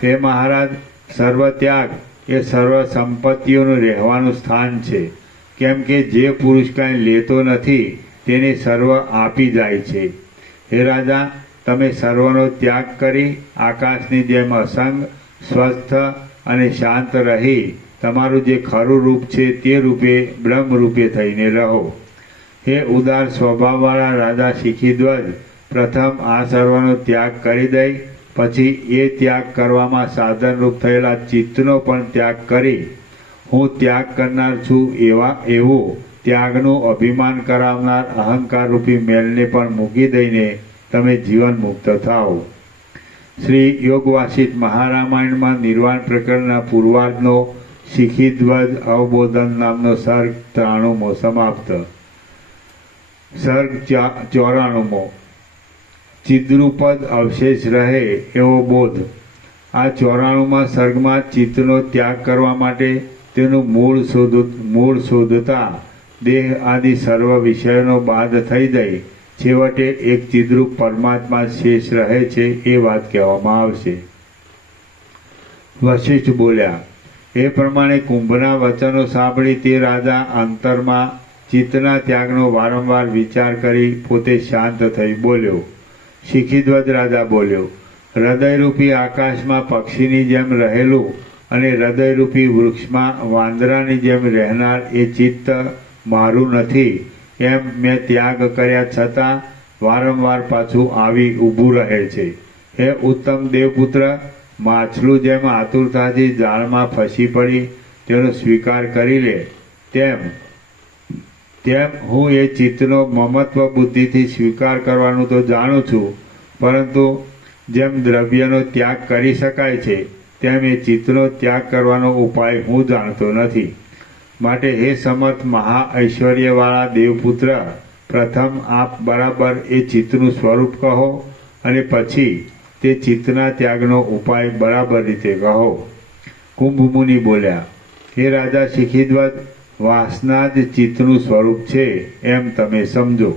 હે મહારાજ, સર્વત્યાગ એ સર્વ સંપત્તિઓનું રહેવાનું સ્થાન છે, કેમ કે જે પુરુષ કાંઈ લેતો નથી તેને સર્વ આપી જાય છે. હે રાજા, તમે સર્વનો ત્યાગ કરી આકાશની જેમ અસંગ, સ્વસ્થ અને શાંત રહી તમારું જે ખરું રૂપ છે તે રૂપે બ્રહ્મ રૂપે થઈને રહો. હે ઉદાર સ્વભાવવાળા રાજા શિખીધ્વજ, પ્રથમ આ સર્વનો ત્યાગ કરી દઈ પછી એ ત્યાગ કરવામાં સાધનરૂપ થયેલા ચિત્તનો પણ ત્યાગ કરી હું ત્યાગ કરનાર છું એવું ત્યાગનું અભિમાન કરાવનાર અહંકારરૂપી મેલને પણ મૂકી દઈને તમે જીવન મુક્ત થાઓ. શ્રી યોગ વાસિષ્ઠ મહારામાયણમાં નિર્વાણ પ્રકરણના પૂર્વાર્ધનો શિખીધ્વજ અવબોધન નામનો સર્ગ 93મો સમાપ્ત. સર્ગ 94મો ચિદ્રૂપદ અવશેષ રહે એવો બોધ. આ 94મા સર્ગમાં ચિત્તનો ત્યાગ કરવા માટે તેનું મૂળ શોધતા દેહ આદિ સર્વ વિષયોનો બાદ થઈ જાય છેવટે એક ચિદ્રૂપ પરમાત્મા શેષ રહે છે એ વાત કહેવામાં આવશે. વશિષ્ઠ બોલ્યા, એ પ્રમાણે કુંભના વચનો સાંભળી તે રાજા અંતરમાં ચિત્તના ત્યાગનો વારંવાર વિચાર કરી પોતે શાંત થઈ બોલ્યો. શિખીધ્વજ રાજા બોલ્યો, હૃદયરૂપી આકાશમાં પક્ષીની જેમ રહેલું અને હૃદયરૂપી વૃક્ષમાં વાંદરાની જેમ રહેનાર એ ચિત્ત મારું નથી એમ મેં ત્યાગ કર્યા છતાં વારંવાર પાછું આવી ઊભું રહે છે. હે ઉત્તમ દેવપુત્ર, માછલું જેમ આતુરતાથી જાળમાં ફસી પડી તેનો સ્વીકાર કરી લે તેમ હું એ ચિત્તનો મમત્વ બુદ્ધિથી સ્વીકાર કરવાનું તો જાણું છું, પરંતુ જેમ દ્રવ્યનો ત્યાગ કરી શકાય છે તેમ એ ચિત્તનો ત્યાગ કરવાનો ઉપાય હું જાણતો નથી. માટે હે સમર્થ મહાઐશ્વર્યવાળા દેવપુત્ર, પ્રથમ આપ બરાબર એ ચિત્તનું સ્વરૂપ કહો અને પછી તે ચિત્તના ત્યાગનો ઉપાય બરાબર રીતે કહો. કુંભ મુનિ બોલ્યા, હે રાજા શિખીધ્વજ, વાસના જ ચિત્તનું સ્વરૂપ છે એમ તમે સમજો.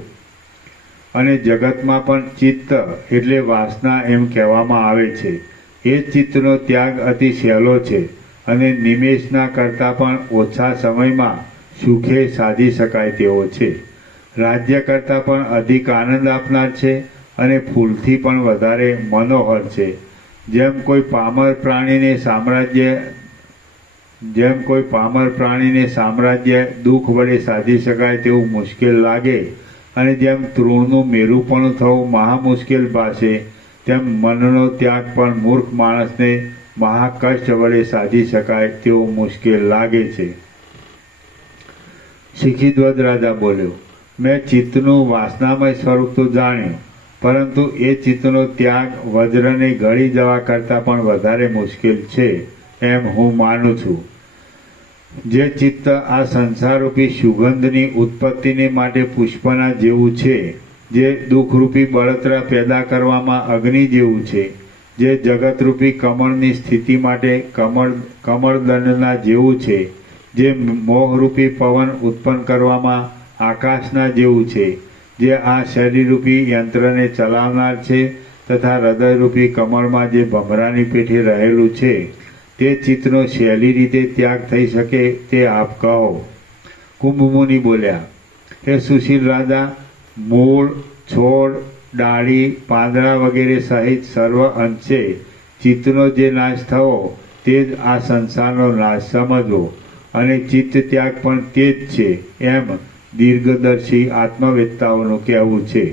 અને જગતમાં પણ ચિત્ત એટલે વાસના એમ કહેવામાં આવે છે. એ ચિત્તનો ત્યાગ અતિ સહેલો છે અને નિમેષના કરતાં પણ ઓછા સમયમાં સુખે સાધી શકાય તેવો છે. રાજ્ય કરતાં પણ અધિક આનંદ આપનાર છે અને ફૂલથી પણ વધારે મનોહર છે. જેમ કોઈ પામર પ્રાણીને સામ્રાજ્ય દુઃખ વડે સાધી શકાય તેવું મુશ્કેલ લાગે, અને જેમ તૃણનું મેરુપણું થવું મહા મુશ્કેલ ભાષે, તેમ મનનો ત્યાગ પણ મૂર્ખ માણસને મહાકષ્ટ વડે સાધી શકાય તેવું મુશ્કેલ લાગે છે. શિખીધ્વજ રાજા બોલ્યો, મેં ચિત્તનું વાસનામય સ્વરૂપ તો જાણ્યું, પરંતુ એ ચિત્તનો ત્યાગ વજ્રને ગળી જવા કરતાં પણ વધારે મુશ્કેલ છે એમ હું માનું છું. જે ચિત્ત આ સંસારરૂપી સુગંધની ઉત્પત્તિને માટે પુષ્પના જેવું છે, જે દુઃખરૂપી બળતરા પેદા કરવામાં અગ્નિ જેવું છે, જે જગતરૂપી કમળની સ્થિતિ માટે કમળદંડના જેવું છે, જે મોહરૂપી પવન ઉત્પન્ન કરવામાં આકાશના જેવું છે, જે આ શરીરરૂપી યંત્રને ચલાવનાર છે તથા હૃદયરૂપી કમળમાં જે ભમરાની પેઠે રહેલું છે, તે ચિત્તનો સહેલી રીતે ત્યાગ થઈ શકે તે આપ કહો. કુંભમુનિ બોલ્યા, હે સુશીલ રાજા, મૂળ, છોડ, ડાળી, પાંદડા વગેરે સહિત સર્વ અંશે ચિત્તનો જે નાશ થવો તે જ આ સંસારનો નાશ સમજવો, અને ચિત્ત ત્યાગ પણ તે જ છે એમ દીર્ઘદર્શી આત્મવેત્તાઓનું કહેવું છે.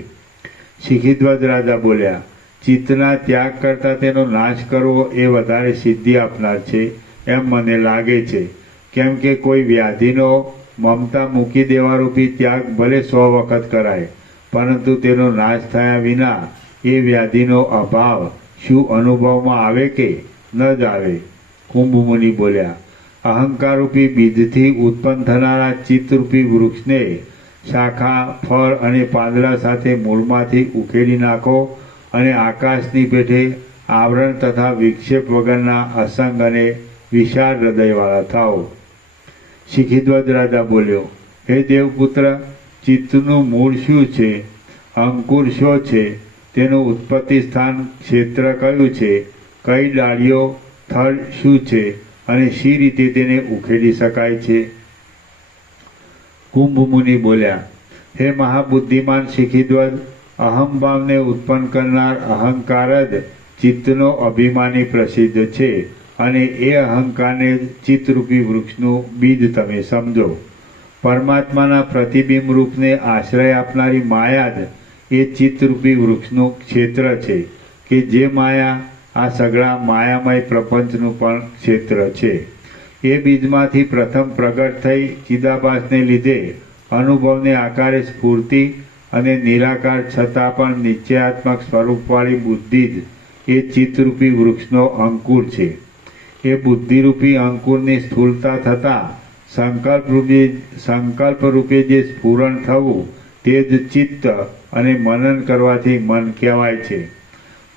શિખીધ્વજ રાજા બોલ્યા, ચિત્તના ત્યાગ કરતાં તેનો નાશ કરવો એ વધારે સિદ્ધિ આપનાર છે એમ મને લાગે છે. કેમ કે કોઈ વ્યાધિનો મમતા મૂકી દેવારૂપી ત્યાગ ભલે 100 વખત કરાય, પરંતુ તેનો નાશ થયા વિના એ વ્યાધિનો અભાવ શું અનુભવમાં આવે કે ન જ આવે? કુંભમુનિ બોલ્યા, અહંકારરૂપી બીજથી ઉત્પન્ન થનારા ચિત્તરૂપી વૃક્ષને શાખા, ફળ અને પાંદડા સાથે મૂળમાંથી ઉખેડી નાખો અને આકાશની પેઠે આવરણ તથા વિક્ષેપ વગરના અસંગ અને વિશાળ હૃદયવાળા થાઓ. શિખીધ્વજ રાજા બોલ્યો, હે દેવપુત્ર, ચિત્તનું મૂળ શું છે? અંકુર શો છે? તેનું ઉત્પત્તિ સ્થાન ક્ષેત્ર કયું છે? કઈ ડાળીઓ, થડ શું છે અને શી રીતે તેને ઉખેડી શકાય છે? કુંભમુનિ બોલ્યા, હે મહાબુદ્ધિમાન શિખીધ્વજ, અહમભાવને ઉત્પન્ન કરનાર અહંકાર જ ચિત્તનો અભિમાની પ્રસિદ્ધ છે, અને એ અહંકારને જ ચિત્તરૂપી વૃક્ષનું બીજ તમે સમજો. પરમાત્માના પ્રતિબિંબ રૂપને આશ્રય આપનારી માયા જ એ ચિત્તરૂપી વૃક્ષનું ક્ષેત્ર છે, કે જે માયા આ સઘળા માયામય પ્રપંચનું પણ ક્ષેત્ર છે. એ બીજમાંથી પ્રથમ પ્રગટ થઈ ચિદાભાસને લીધે અનુભવને આકારે સ્ફૂર્તિ અને નિરાકાર છતાં પણ નિશ્ચયાત્મક સ્વરૂપવાળી બુદ્ધિ જ એ ચિત્તરૂપી વૃક્ષનો અંકુર છે. એ બુદ્ધિરૂપી અંકુરની સ્થૂળતા થતાં સંકલ્પ રૂપે જે સ્ફુરણ થવું તે જ ચિત્ત અને મનન કરવાથી મન કહેવાય છે.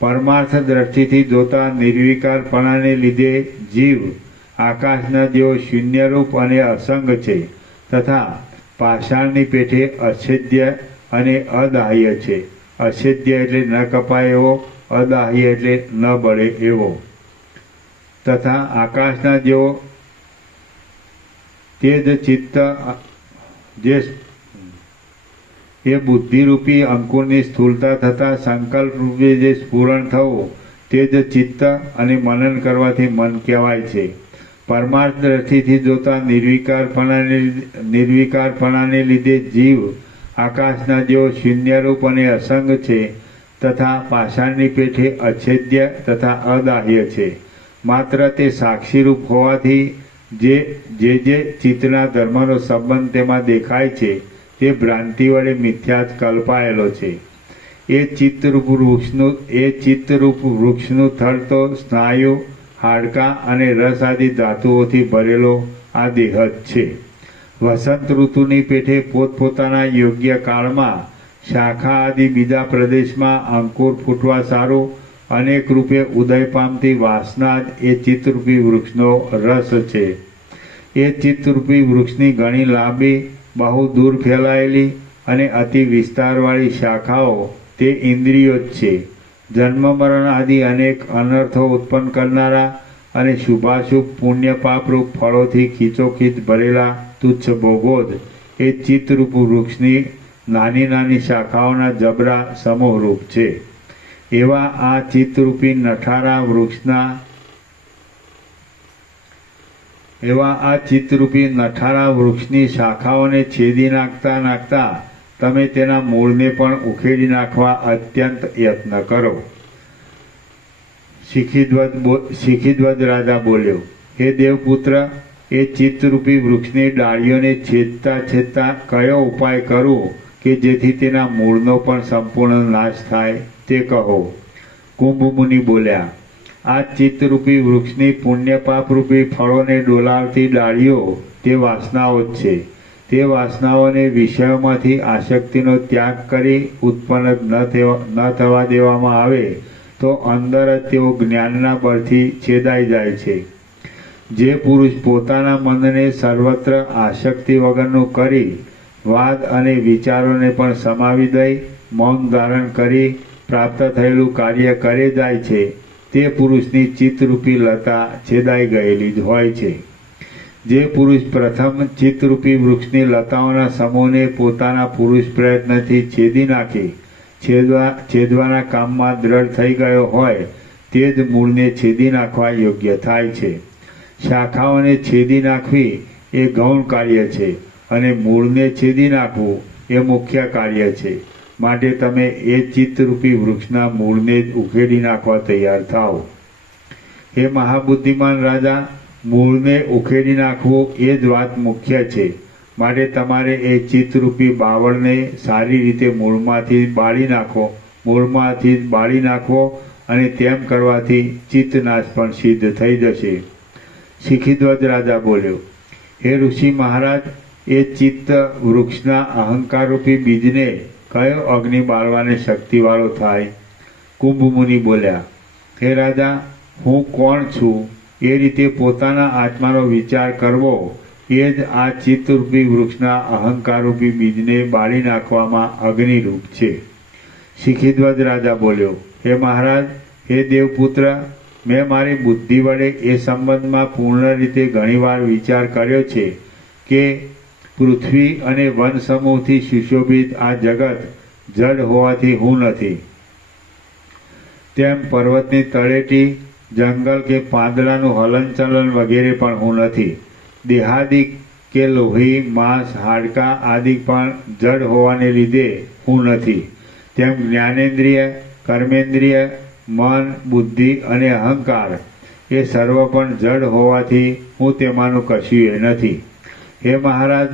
પરમાર્થ દ્રષ્ટિથી જોતા નિર્વિકારપણાને લીધે જીવ આકાશના જેવો શૂન્યરૂપ અને અસંગ છે, તથા પાષાણની પેઠે અછેદ્ય અને અદાહ્ય છે. અછેદ્ય એટલે ન કપાય એવો, અદાહ્ય એટલે ન બળે એવો, તથા આકાશના જેવો તે જ ચિત્ત જે એ બુદ્ધિરૂપી અંકુરની સ્થૂળતા થતાં સંકલ્પ રૂપે જે સ્ફુરણ થવું તે જ ચિત્ત અને મનન કરવાથી મન કહેવાય છે. પરમાર્થ દ્રષ્ટિથી જોતા નિર્વિકારપણાને લીધે જીવ આકાશના જેવો શૂન્યરૂપ અને અસંગ છે, તથા પાષાણની પેઠે અછેદ્ય તથા અદાહ્ય છે. માત્ર તે સાક્ષીરૂપ હોવાથી જે ચિત્તના ધર્મનો સંબંધ તેમાં દેખાય છે તે ભ્રાંતિ વડે મિથ્યા જ કલ્પાયેલો છે. એ ચિત્તરૂપ વૃક્ષનું થડ તો સ્નાયુ, હાડકાં અને રસ આદિ ધાતુઓથી ભરેલો આ દેહ જ છે. વસંત ઋતુની પેઠે પોતપોતાના યોગ્ય કાળમાં શાખા આદિ બીજા પ્રદેશમાં અંકુર ફૂટવા સારું અનેક રૂપે ઉદય પામતી વાસના જ એ ચિત્તરૂપી વૃક્ષનો રસ છે. એ ચિત્તરૂપી વૃક્ષની ઘણી લાંબી, બહુ દૂર ફેલાયેલી અને અતિ વિસ્તારવાળી શાખાઓ તે ઇન્દ્રિયો જ છે. જન્મ મરણ આદિ અનેક અનર્થો ઉત્પન્ન કરનારા અને શુભાશુભ પુણ્ય પાપરૂપ ફળોથી ખીચોખીચ ભરેલા તુચ્છ ભોગો જ એ ચિત્તરૂપ વૃક્ષની નાની નાની શાખાઓના જબરા સમૂહરૂપ છે. એવા આ ચિત્તરૂપી નઠારા વૃક્ષની શાખાઓને છેદી નાખતા તમે તેના મૂળને પણ ઉખેડી નાખવા અત્યંત યત્ન કરો. શિખીધ્વજ રાજા બોલ્યો, હે દેવપુત્ર, એ ચિત્તરૂપી વૃક્ષની ડાળીઓને છેદતા કયો ઉપાય કરવો કે જેથી તેના મૂળનો પણ સંપૂર્ણ નાશ થાય તે કહો. કુંભમુનિ બોલ્યા, આ ચિત્તરૂપી વૃક્ષની પુણ્યપાપરૂપી ફળોને ડોલાવતી ડાળીઓ તે વાસનાઓ જ છે. તે વાસનાઓને વિષયોમાંથી આસક્તિનો ત્યાગ કરી ઉત્પન્ન ન થવા દેવામાં આવે તો અંદર જ તેઓ જ્ઞાનના બળથી છેદાઈ જાય છે. જે પુરુષ પોતાના મનને સર્વત્ર આસક્તિ વગરનું કરી વાદ અને વિચારોને પણ સમાવી દઈ મૌન ધારણ કરી પ્રાપ્ત થયેલું કાર્ય કરે જાય છે તે પુરુષની ચિત્તરૂપી લતા છેદાઈ ગયેલી જ હોય છે. જે પુરુષ પ્રથમ ચિત્તરૂપી વૃક્ષની લતાઓના સમૂહને પોતાના પુરુષ પ્રયત્નથી છેદી નાખી છેદવાના કામમાં દ્રઢ થઈ ગયો હોય તે જ મૂળને છેદી નાખવા યોગ્ય થાય છે. શાખાઓને છેદી નાખવી એ ગૌણ કાર્ય છે અને મૂળને છેદી નાખવું એ મુખ્ય કાર્ય છે. માટે તમે એ ચિત્તરૂપી વૃક્ષના મૂળને જ ઉખેડી નાખવા તૈયાર થાઓ. હે મહાબુદ્ધિમાન રાજા, મૂળને ઉખેડી નાખવું એ જ વાત મુખ્ય છે. માટે તમારે એ ચિત્તરૂપી બાવળને સારી રીતે મૂળમાંથી બાળી નાખવો અને તેમ કરવાથી ચિત્તનાશ પણ સિદ્ધ થઈ જશે. શિખીધ્વજ રાજા બોલ્યો, હે ઋષિ મહારાજ, એ ચિત્ત વૃક્ષના અહંકારરૂપી બીજને કયો અગ્નિ બાળવાને શક્તિવાળો થાય? કુંભમુનિ બોલ્યા, હે રાજા, હું કોણ છું એ રીતે પોતાના આત્માનો વિચાર કરવો એ જ આ ચિત્તરૂપી વૃક્ષના અહંકારરૂપી બીજને બાળી નાખવામાં અગ્નિરૂપ છે. શિખીધ્વજ રાજા બોલ્યો, હે મહારાજ, હે દેવપુત્ર, મેં મારી બુદ્ધિ વડે એ સંબંધમાં પૂર્ણ રીતે ઘણીવાર વિચાર કર્યો છે કે પૃથ્વી અને વન સમૂહથી સુશોભિત આ જગત જડ હોવાથી હું નથી. તેમ પર્વતની તળેટી, જંગલ કે પાંદડાનું હલનચલન વગેરે પણ હું નથી. દેહાદિક કે લોહી, માંસ, હાડકાં આદિ પણ જડ હોવાને લીધે હું નથી. તેમ જ્ઞાનેન્દ્રિય, કર્મેન્દ્રિય, મન, બુદ્ધિ અને અહંકાર એ સર્વ પણ જડ હોવાથી હું તેમાંનું કશું નથી. હે મહારાજ,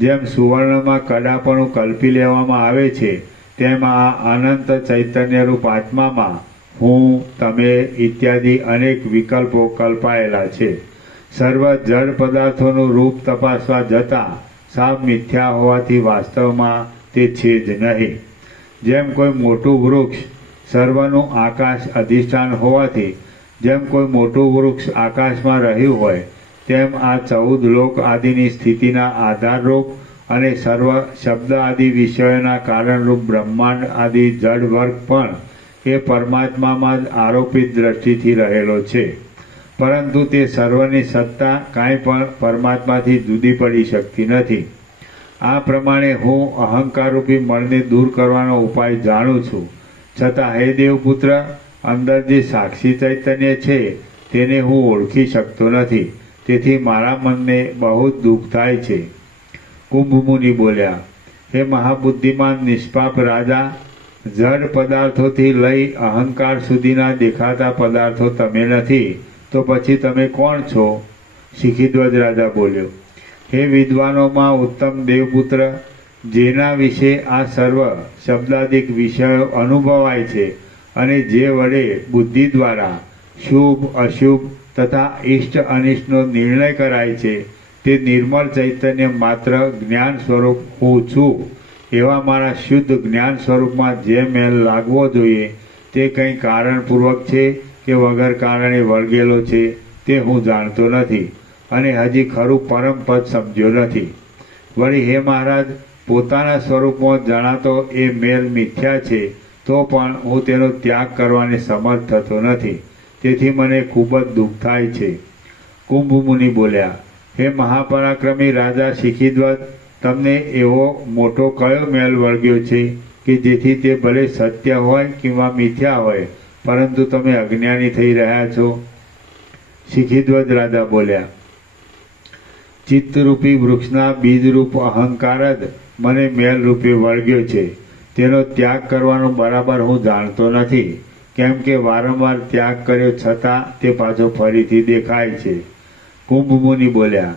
જેમ સુવર્ણમાં કડાપણું કલ્પી લેવામાં આવે છે તેમ આ અનંત ચૈતન્યરૂપ આત્મામાં હું, તમે ઇત્યાદિ અનેક વિકલ્પો કલ્પાયેલા છે. સર્વ જડ પદાર્થોનું રૂપ તપાસવા જતાં સાવ મિથ્યા હોવાથી વાસ્તવમાં તે છે જ નહીં. જેમ કોઈ મોટું વૃક્ષ સર્વનું આકાશ અધિષ્ઠાન હોવાથી જેમ કોઈ મોટું વૃક્ષ આકાશમાં રહ્યું હોય તેમ આ 14 લોક આદિની સ્થિતિના આધારરૂપ અને સર્વ શબ્દ આદિ વિષયોના કારણરૂપ બ્રહ્માંડ આદિ જડ વર્ગ પણ એ પરમાત્મામાં જ આરોપિત દ્રષ્ટિથી રહેલો છે. પરંતુ તે સર્વની સત્તા કાંઈ પણ પરમાત્માથી જુદી પડી શકતી નથી. આ પ્રમાણે હું અહંકારરૂપી મળને દૂર કરવાનો ઉપાય જાણું છું. છતાં હે દેવપુત્ર, અંદર જે સાક્ષી ચૈતન્ય છે તેને હું ઓળખી શકતો નથી. તેથી મારા મનને બહુ જ દુઃખ થાય છે. કુંભમુનિ બોલ્યા, હે મહાબુદ્ધિમાન નિષ્પાપ રાજા, જડ પદાર્થોથી લઈ અહંકાર સુધીના દેખાતા પદાર્થો તમે નથી તો પછી તમે કોણ છો? શિખીધ્વજ રાજા બોલ્યો, હે વિદ્વાનોમાં ઉત્તમ દેવપુત્ર, જેના વિશે આ સર્વ શબ્દાદિક વિષયો અનુભવાય છે અને જે વડે બુદ્ધિ દ્વારા શુભ અશુભ તથા ઇષ્ટ અનિષ્ટનો નિર્ણય કરાય છે તે નિર્મળ ચૈતન્ય માત્ર જ્ઞાન સ્વરૂપ હું છું. એવા મારા શુદ્ધ જ્ઞાન સ્વરૂપમાં જે મેલ લાગવો જોઈએ તે કંઈ કારણપૂર્વક છે કે વગર કારણે વળગેલો છે તે હું જાણતો નથી અને હજી ખરું પરમ પદ સમજ્યો નથી. વળી હે મહારાજ, પોતાના સ્વરૂપમાં જણાતો એ મેલ મિથ્યા છે તો પણ હું તેનો ત્યાગ કરવાને સમર્થ થતો નથી. તેથી મને ખૂબ જ દુઃખ થાય છે. કુંભમુનિ બોલ્યા, હે મહાપરાક્રમી રાજા શિખીધ્વજ, તમને એવો મોટો કયો મેલ વળગ્યો છે કે જેથી તે ભલે સત્ય હોય કિંવા મિથ્યા હોય પરંતુ તમે અજ્ઞાની થઈ રહ્યા છો? શિખીધ્વજ રાજા બોલ્યા, ચિત્તરૂપી વૃક્ષના બીજરૂપ અહંકાર જ મને મેલ રૂપે વળગ્યો છે તેનો ત્યાગ કરવાનો બરાબર હું જાણતો નથી, કેમ કે વારંવાર ત્યાગ કર્યો છતાં તે પાછો ફરીથી દેખાય છે. કુંભમુનિ બોલ્યા,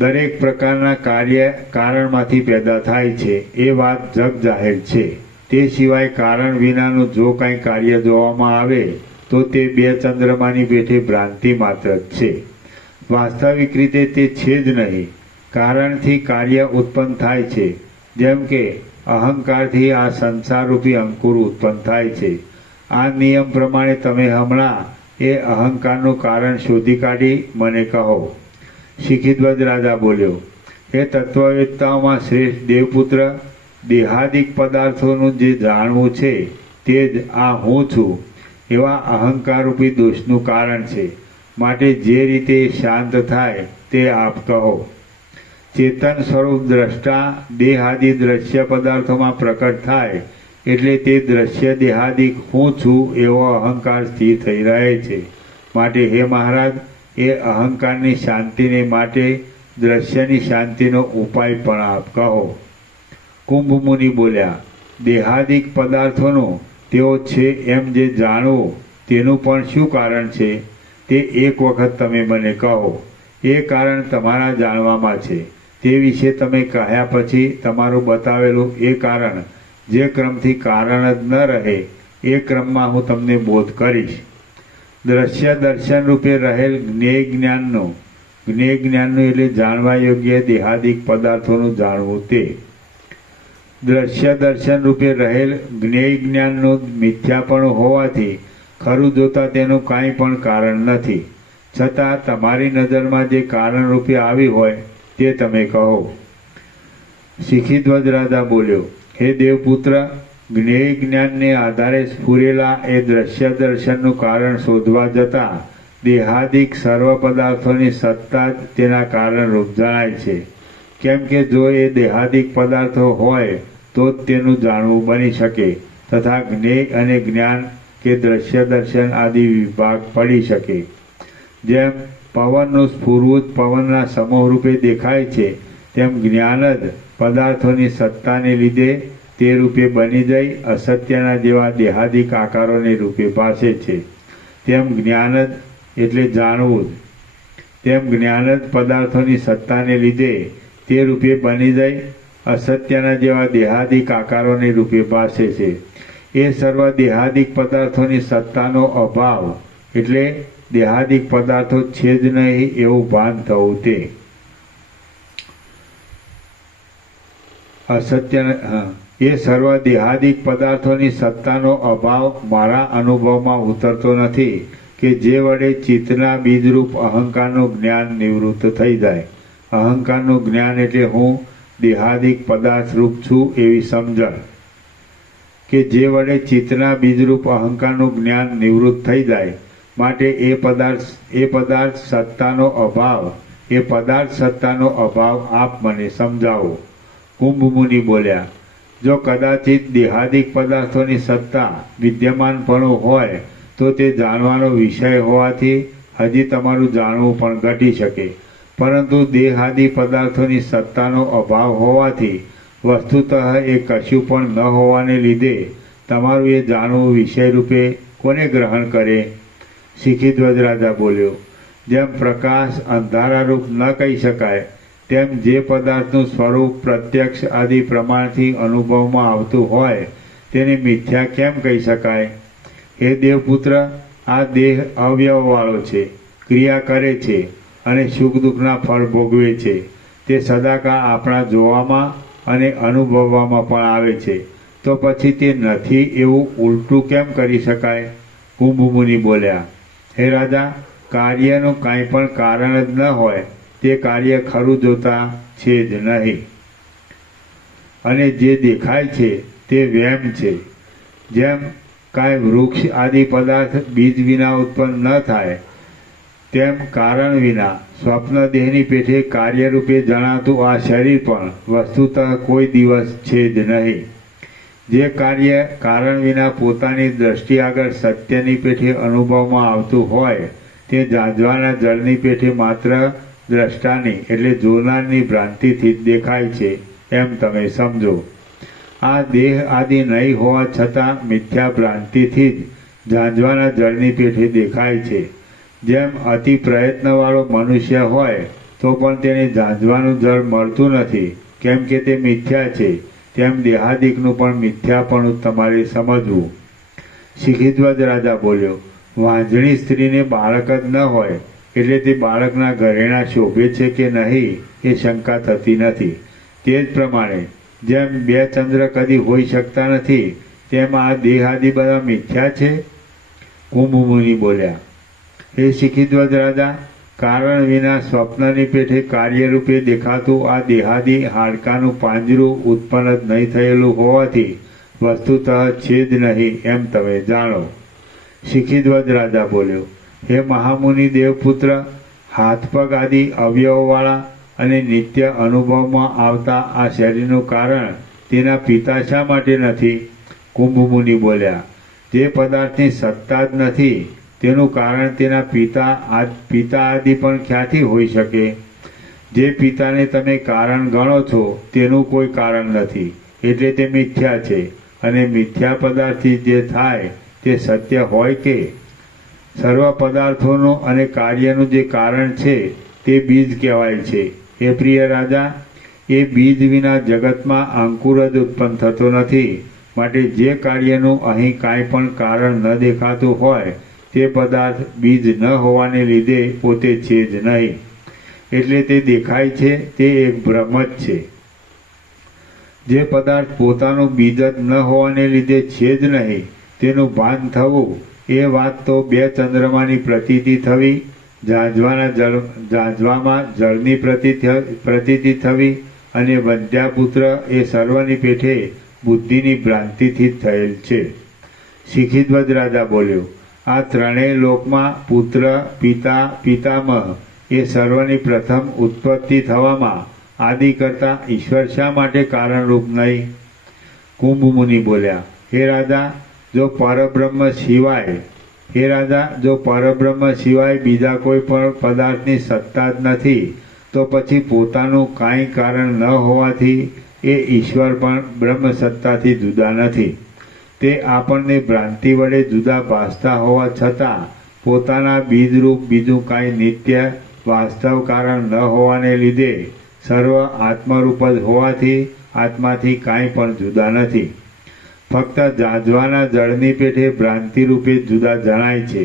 દરેક પ્રકારના કાર્ય કારણમાંથી પેદા થાય છે એ વાત જગ જાહેર છે. તે સિવાય કારણ વિનાનું જો કાંઈ કાર્ય જોવામાં આવે તો તે બે ચંદ્રમાની પેઠે ભ્રાંતિ માત્ર જ છે. વાસ્તવિક રીતે તે છે જ નહીં. કારણથી કાર્ય ઉત્પન્ન થાય છે, જેમ કે અહંકારથી આ સંસારરૂપી અંકુર ઉત્પન્ન થાય છે. આ નિયમ પ્રમાણે તમે હમણાં એ અહંકારનું કારણ શોધી કાઢી મને કહો. શિખીધ્વજ રાજા બોલ્યો, હે તત્વવેત્તાઓમાં શ્રેષ્ઠ દેવપુત્ર, દેહાદિક પદાર્થોનું જે જાણવું છે તે જ આ હું છું એવા અહંકારરૂપી દોષનું કારણ છે. માટે જે રીતે શાંત થાય તે આપ કહો. ચેતન સ્વરૂપ દ્રષ્ટા દેહાદિ દ્રશ્ય પદાર્થોમાં પ્રકટ થાય એટલે તે દ્રશ્ય દેહાદિક હું છું એવો અહંકાર સ્થિર થઈ રહે છે. માટે હે મહારાજ, એ અહંકારની શાંતિને માટે દ્રશ્યની શાંતિનો ઉપાય પણ આપ કહો. કુંભમુનિ બોલ્યા, દેહાદિક પદાર્થોનું તેઓ છે એમ જે જાણવું તેનું પણ શું કારણ છે તે એક વખત તમે મને કહો. એ કારણ તમારા જાણવામાં છે તે વિશે તમે કહ્યા પછી તમારું બતાવેલું એ કારણ જે ક્રમથી કારણ જ ન રહે એ ક્રમમાં હું તમને બોધ કરીશ. દ્રશ્ય દર્શન રૂપે રહેલ જ્ઞેય જ્ઞાનનું એટલે જાણવા યોગ્ય દેહાદિક પદાર્થોનું જાણવું તે. દ્રશ્ય દર્શન રૂપે રહેલ જ્ઞેય જ્ઞાનનું મિથ્યાપણું હોવાથી ખરું જોતા તેનું કાંઈ પણ કારણ નથી, છતાં તમારી નજરમાં જે કારણ રૂપે આવી હોય તે તમે કહો. શિખીધ્વજ રાજા બોલ્યો, હે દેવપુત્ર, જ્ઞેય જ્ઞાનને આધારે સ્ફુરેલા એ દ્રશ્ય દર્શનનું કારણ શોધવા જતાં દેહાદિક સર્વ પદાર્થોની સત્તા જ તેના કારણરૂપ જણાય છે. કેમ કે જો એ દેહાદિક પદાર્થો હોય તો જ તેનું જાણવું બની શકે તથા જ્ઞેય અને જ્ઞાન કે દ્રશ્ય દર્શન આદિ વિભાગ પડી શકે. જેમ પવનનું સ્ફુરવું પવનના સમૂહ રૂપે દેખાય છે, તેમ જ્ઞાન જ પદાર્થોની સત્તાને લીધે તે રૂપે બની જઈ અસત્યના જેવા દેહાદિક આકારોને રૂપે ભાસે છે. તેમ જ્ઞાન જ એટલે જાણવું જ, તેમ જ્ઞાન જ પદાર્થોની સત્તાને લીધે તે રૂપે બની જઈ અસત્યના જેવા દેહાદિક આકારોને રૂપે ભાસે છે. એ સર્વ દેહાદિક પદાર્થોની સત્તાનો અભાવ એટલે દેહાદિક પદાર્થો છે જ નહીં એવું ભાન થવું તે. એ સર્વ દેહાદિક પદાર્થોની સત્તાનો અભાવ મારા અનુભવમાં ઉતરતો નથી કે જે વડે ચિત્તના બીજરૂપ અહંકારનું જ્ઞાન નિવૃત્ત થઈ જાય. અહંકારનું જ્ઞાન એટલે હું દેહાદિક પદાર્થરૂપ છું એવી સમજણ, કે જે વડે ચિત્તના બીજરૂપ અહંકારનું જ્ઞાન નિવૃત્ત થઈ જાય. માટે એ પદાર્થ સત્તાનો અભાવ આપ મને સમજાવો. કુંભમુનિ બોલ્યા, જો કદાચિત દેહાદિક પદાર્થોની સત્તા વિદ્યમાનપણું હોય તો તે જાણવાનો વિષય હોવાથી હજી તમારું જાણવું પણ ઘટી શકે, પરંતુ દેહાદિ પદાર્થોની સત્તાનો અભાવ હોવાથી વસ્તુતઃ એ કશું પણ ન હોવાને લીધે તમારું એ જાણવું વિષય રૂપે કોને ગ્રહણ કરે? શિખીધ્વજ રાજા બોલ્યો, જેમ પ્રકાશ અંધારારૂપ ન કહી શકાય તેમ જે પદાર્થનું સ્વરૂપ પ્રત્યક્ષ આદિ પ્રમાણથી અનુભવમાં આવતું હોય તેને મિથ્યા કેમ કહી શકાય? હે દેવપુત્ર, આ દેહ અવયવવાળો છે, ક્રિયા કરે છે અને સુખ દુઃખના ફળ ભોગવે છે. તે સદાકાળ આપણા જોવામાં અને અનુભવવામાં પણ આવે છે, તો પછી તે નથી એવું ઉલટું કેમ કરી શકાય? કુંભમુનિ બોલ્યા, હે રાજા, કાર્યનું કાંઈ પણ કારણ જ ન હોય તે કાર્ય ખરું જોતા છે જ નહીં, અને જે દેખાય છે તે વહેમ છે. જેમ કાંઈ વૃક્ષ આદિ પદાર્થ બીજ વિના ઉત્પન્ન ન થાય તેમ કારણ વિના સ્વપ્ન દેહની પેઠે કાર્યરૂપે જણાતું આ શરીર પણ વસ્તુતઃ કોઈ દિવસ છે જ નહીં. જે કાર્ય કારણ વિના પોતાની દ્રષ્ટિ આગળ સત્યની પેઠે અનુભવમાં આવતું હોય તે ઝાંઝવાના જળની પેઠે માત્ર દ્રષ્ટાની એટલે જોનારની ભ્રાંતિથી જ દેખાય છે એમ તમે સમજો. આ દેહ આદિ નહીં હોવા છતાં મિથ્યા ભ્રાંતિથી જ ઝાંઝવાના જળની પેઠે દેખાય છે. જેમ અતિ પ્રયત્નવાળો મનુષ્ય હોય તો પણ તેને ઝાંઝવાનું જળ મળતું નથી, કેમ કે તે મિથ્યા છે. તેમ દેહાદિકનું પણ મિથ્યાપણું તમારે સમજવું. શિખીધ્વજ રાજા બોલ્યો, વાંઝણી સ્ત્રીને બાળક જ ન હોય એટલે તે બાળકના ઘરેણાં શોભે છે કે નહીં એ શંકા થતી નથી. તે જ પ્રમાણે જેમ બે ચંદ્ર કદી હોઈ શકતા નથી, તેમ આ દેહાદિ બધા મિથ્યા છે. કુંભમુનિ બોલ્યા, હે શિખીધ્વજ રાજા, કારણ વિના સ્વપ્નની પેઠે કાર્યરૂપે દેખાતું આ દેહાદિ હાડકાનું પાંજરું ઉત્પન્ન જ નહીં થયેલું હોવાથી વસ્તુતઃ છે જ નહીં એમ તમે જાણો. શિખીધ્વજ રાજા બોલ્યો, હે મહામુનિ દેવપુત્ર, હાથ પગ આદિ અવયવવાળા અને નિત્ય અનુભવમાં આવતા આ શરીરનું કારણ તેના પિતા શા માટે નથી? કુંભમુનિ બોલ્યા, જે પદાર્થની સત્તા જ નથી તેનું કારણ તેના પિતા આદિ પણ ક્યાંથી હોઈ શકે? જે પિતાને તમે કારણ ગણો છો તેનું કોઈ કારણ નથી, એટલે તે મિથ્યા છે. અને મિથ્યા પદાર્થથી જે થાય તે સત્ય હોય કે? સર્વ પદાર્થોનું અને કાર્યનું જે કારણ છે તે બીજ કહેવાય છે. હે પ્રિય રાજા, એ બીજ વિના જગતમાં અંકુર જ ઉત્પન્ન થતો નથી. માટે જે કાર્યનું અહીં કાંઈ પણ કારણ ન દેખાતું હોય તે પદાર્થ બીજ ન હોવાને લીધે પોતે છે જ નહીં, એટલે તે દેખાય છે તે એક ભ્રમ જ છે. જે પદાર્થ પોતાનું બીજ જ ન હોવાને લીધે છે જ નહીં તેનું ભાન થવું એ વાત તો બે ચંદ્રમાની પ્રતીતિ થવી, ઝાંઝવામાં જળની પ્રતીતિ થવી અને વંધ્યાપુત્ર એ સર્વની પેઠે બુદ્ધિની ભ્રાંતિથી જ થયેલ છે. શિખીધ્વજ રાજા બોલ્યો, આ ત્રણેય લોકમાં પુત્ર, પિતા, પિતામહ એ સર્વની પ્રથમ ઉત્પત્તિ થવામાં આદિ કરતા ઈશ્વર શા માટે કારણરૂપ નહીં? કુંભમુનિ બોલ્યા, હે રાજા, જો પરબ્રહ્મ સિવાય બીજા કોઈ પણ પદાર્થની સત્તા જ નથી તો પછી પોતાનું કાંઈ કારણ ન હોવાથી એ ઈશ્વર પણ બ્રહ્મ સત્તાથી જુદા નથી. તે આપણને ભ્રાંતિ વડે જુદા ભાસતા હોવા છતાં પોતાના બીજરૂપ બીજું કાંઈ નિત્ય વાસ્તવ કારણ ન હોવાને લીધે સર્વ આત્મરૂપ જ હોવાથી આત્માથી કાંઈ પણ જુદા નથી. ફક્ત ઝાંઝવાના જળની પેઠે ભ્રાંતિ રૂપે જુદા જણાય છે.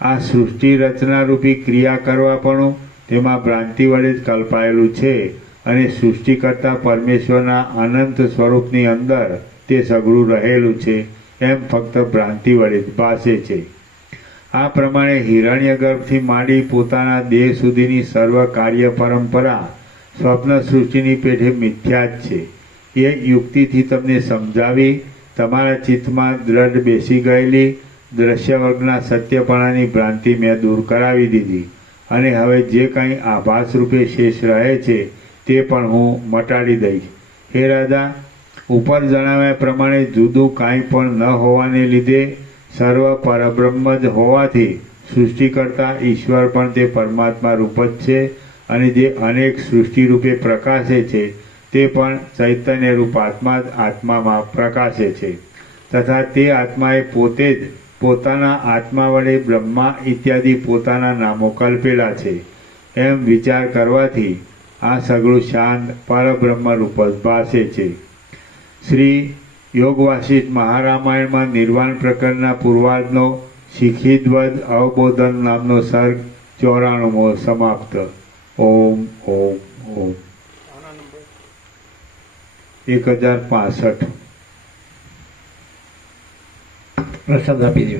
આ સૃષ્ટિ રચનારૂપી ક્રિયા કરવાપણું તેમાં ભ્રાંતિ વડે જ કલ્પાયેલું છે અને સૃષ્ટિકર્તા પરમેશ્વરના અનંત સ્વરૂપની અંદર તે સઘળું રહેલું છે એમ ફક્ત ભ્રાંતિ વડે જ ભાસે છે. આ પ્રમાણે હિરણ્યગર્ભથી માંડી પોતાના દેહ સુધીની સર્વ કાર્ય પરંપરા સ્વપ્ન સૃષ્ટિની પેઠે મિથ્યા જ છે. એ યુક્તિથી તમને સમજાવી તમારા ચિત્તમાં દ્રઢ બેસી ગયેલી દ્રશ્ય વર્ગના સત્યપણાની ભ્રાંતિ મેં દૂર કરાવી દીધી અને હવે જે કાંઈ આભાસ રૂપે શેષ રહે છે તે પણ હું મટાડી દઈશ. હે રાજા, ઉપર જણાવ્યા પ્રમાણે જુદું કાંઈ પણ ન હોવાને લીધે સર્વ પરબ્રહ્મ જ હોવાથી સૃષ્ટિકર્તા ઈશ્વર પણ તે પરમાત્મા રૂપ જ છે અને જે અનેક સૃષ્ટિ રૂપે પ્રકાશે છે તે પણ ચૈતન્ય રૂપ આત્મા જ આત્મામાં પ્રકાશે છે તથા તે આત્માએ પોતે જ પોતાના આત્મા વડે બ્રહ્મા ઇત્યાદિ પોતાના નામો કલ્પેલા છે. એમ વિચાર કરવાથી આ સઘળું શાંત પરબ્રહ્મ રૂપ જ ભાસે છે. શ્રી યોગ વાસિષ્ઠ મહારામાયણમાં નિર્વાણ પ્રકરણના પૂર્વાર્ધનો શિખીધ્વજ અવબોધન નામનો સર્ગ 94મો સમાપ્ત. ઓમ ઓમ ઓમ. 1065. પ્રસાદ આપી દો.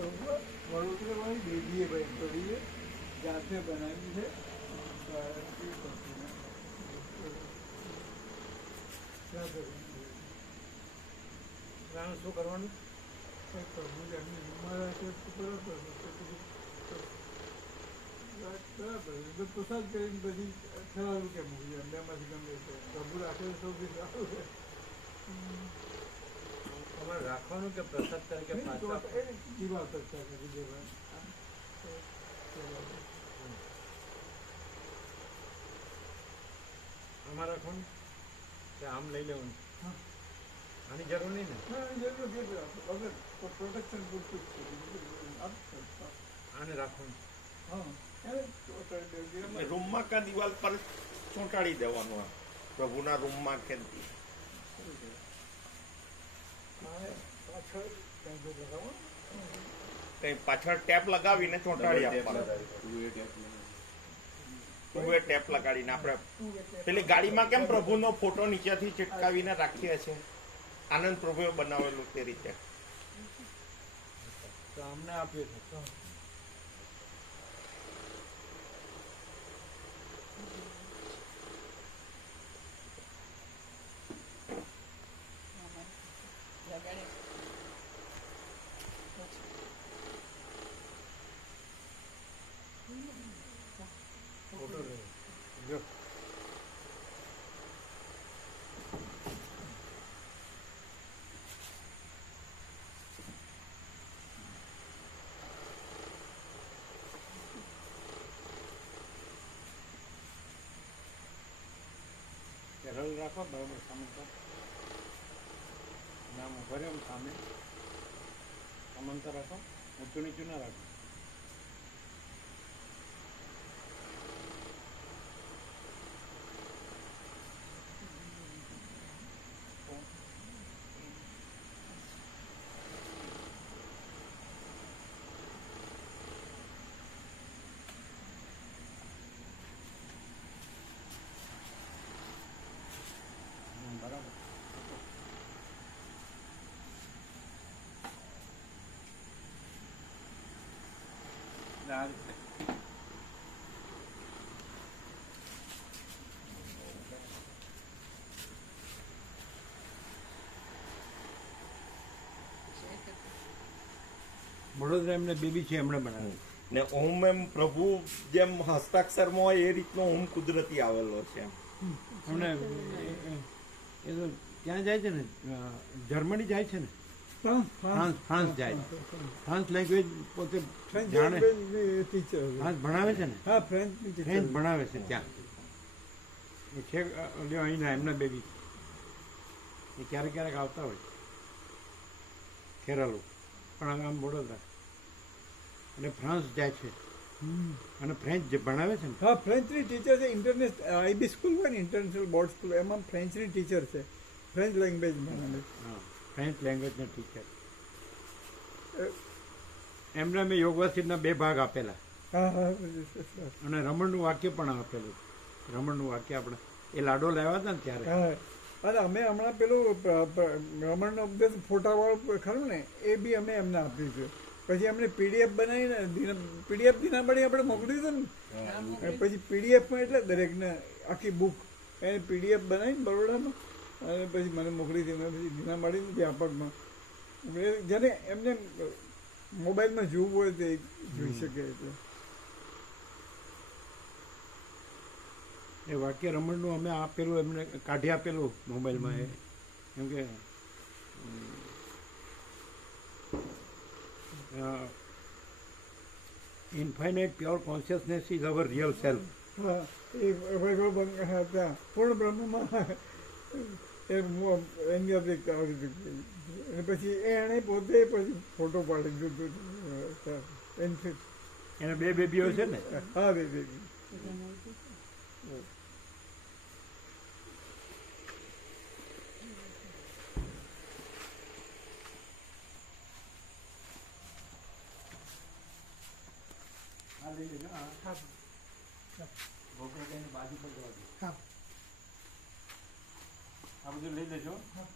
વડોદરામાં બેબીએ ભાઈ કરીએ જાતે બનાવી છે શું કરવાનું? પ્રભુ એમની મારા છે બરાબર પ્રસાદ કરીને બધી ખરારું કે મૂકી એમનામાંથી ગમે છે પ્રભુ રાખે સૌથી સારું છે તમારે રાખવાનું કે પ્રસાદ તરીકે પાછા જીવા કરતા કરી દેવા આમાં રાખવાનું કે આમ લઈ લેવાનું? આની જરૂર નહીં ને? પ્રોટેક્શન પૂરતું જ છે આને રાખવાનું. રૂમમાં કા દિવાલ પર ચોંટાડી દેવાનું આ પ્રભુના રૂમમાં કે કઈ પાછળ ટેપ લગાવીને ચોંટાડી આપવાનું. ટુ-વે ટેપ લગાડીને આપણે પેલી ગાડીમાં કેમ પ્રભુનો ફોટો નીચેથી ચિટકાવીને રાખીએ છીએ, આનંદ પ્રભુએ બનાવેલું તે રીતે. તો અમને આપીએ છીએ. ફોટો જો કેરળ રાખો બરાબર સામે પર નામ ઉભા રહ્યો સામે સમાંતર રાખો, ઊંચું નીચું ના રાખો. બરાબર. આ રીતે વડોદરા એમને બેબી છે એમણે બનાવ્યું. ને ઓમ એમ પ્રભુ જેમ હસ્તાક્ષરમાં હોય એ રીતનો ઓમ કુદરતી આવેલો છે. એમને એ તો ત્યાં જાય છે ને, જર્મની જાય છે ને, ફ્રાન્સ જાય છે. ફ્રાન્સ લેંગ્વેજ પોતે જાણે, ટીચર ફ્રાન્સ ભણાવે છે ને, હા ફ્રેન્ચ ફ્રેન્ચ ભણાવે છે ત્યાં. એ છે લ્યો અહીંના એમના બેબી એ ક્યારેક ક્યારેક આવતા હોય કેરળ, પણ આમ વડોદરા અને ફ્રાન્સ જાય છે અને ફ્રેન્ચ જે ભણાવે છે ને. હા ફ્રેન્ચની ટીચર છે. ઇન્ટરનેશનલ આઈબી સ્કૂલ હોય ને, ઇન્ટરનેશનલ બોર્ડ સ્કૂલ, એમાં ફ્રેન્ચની ટીચર છે. ફ્રેન્ચ લેંગ્વેજ ભણાવે. હા, ફ્રેન્ચ લેંગ્વેજના ટીચર. એમને મેં યોગવાસીના 2 ભાગ આપેલા હા હા અને રમણનું વાક્ય પણ આપેલું. રમણનું વાક્ય આપણે એ લાડો લાવ્યા હતા ને ત્યારે. હા અને અમે હમણાં પેલું રમણનો ઉપદેશ ફોટાવાળું ખરું ને, એ બી અમે એમને આપ્યું છે. પછી એમને પીડીએફ બનાવીને પીડીએફ દિનામણી આપણે મોકલ્યું હતું ને, પછી પીડીએફમાં એટલે દરેકને આખી બુક એને પીડીએફ બનાવીને બરોડામાં અને પછી મને મોકલી હતી. મેં પછી દિનામણીને વ્યાપકમાં જેને એમને મોબાઈલમાં જોવું હોય તે જોઈ શકે. એટલે એ વાક્ય રમણનું અમે આપેલું, એમને કાઢી આપેલું મોબાઈલમાં. એ કેમ કે infinite pure consciousness is our real self. હા એ હતા પૂર્ણ બ્રહ્મમાં એ એની અને પછી એણે પોતે પછી ફોટો પાડી દીધો. એને 2 બેબીઓ છે ને. હા બે આ લઈ લેજો. હા, ગોકળાની બાજુ પર જવા દો. હા આ બધું લઈ લેજો. હા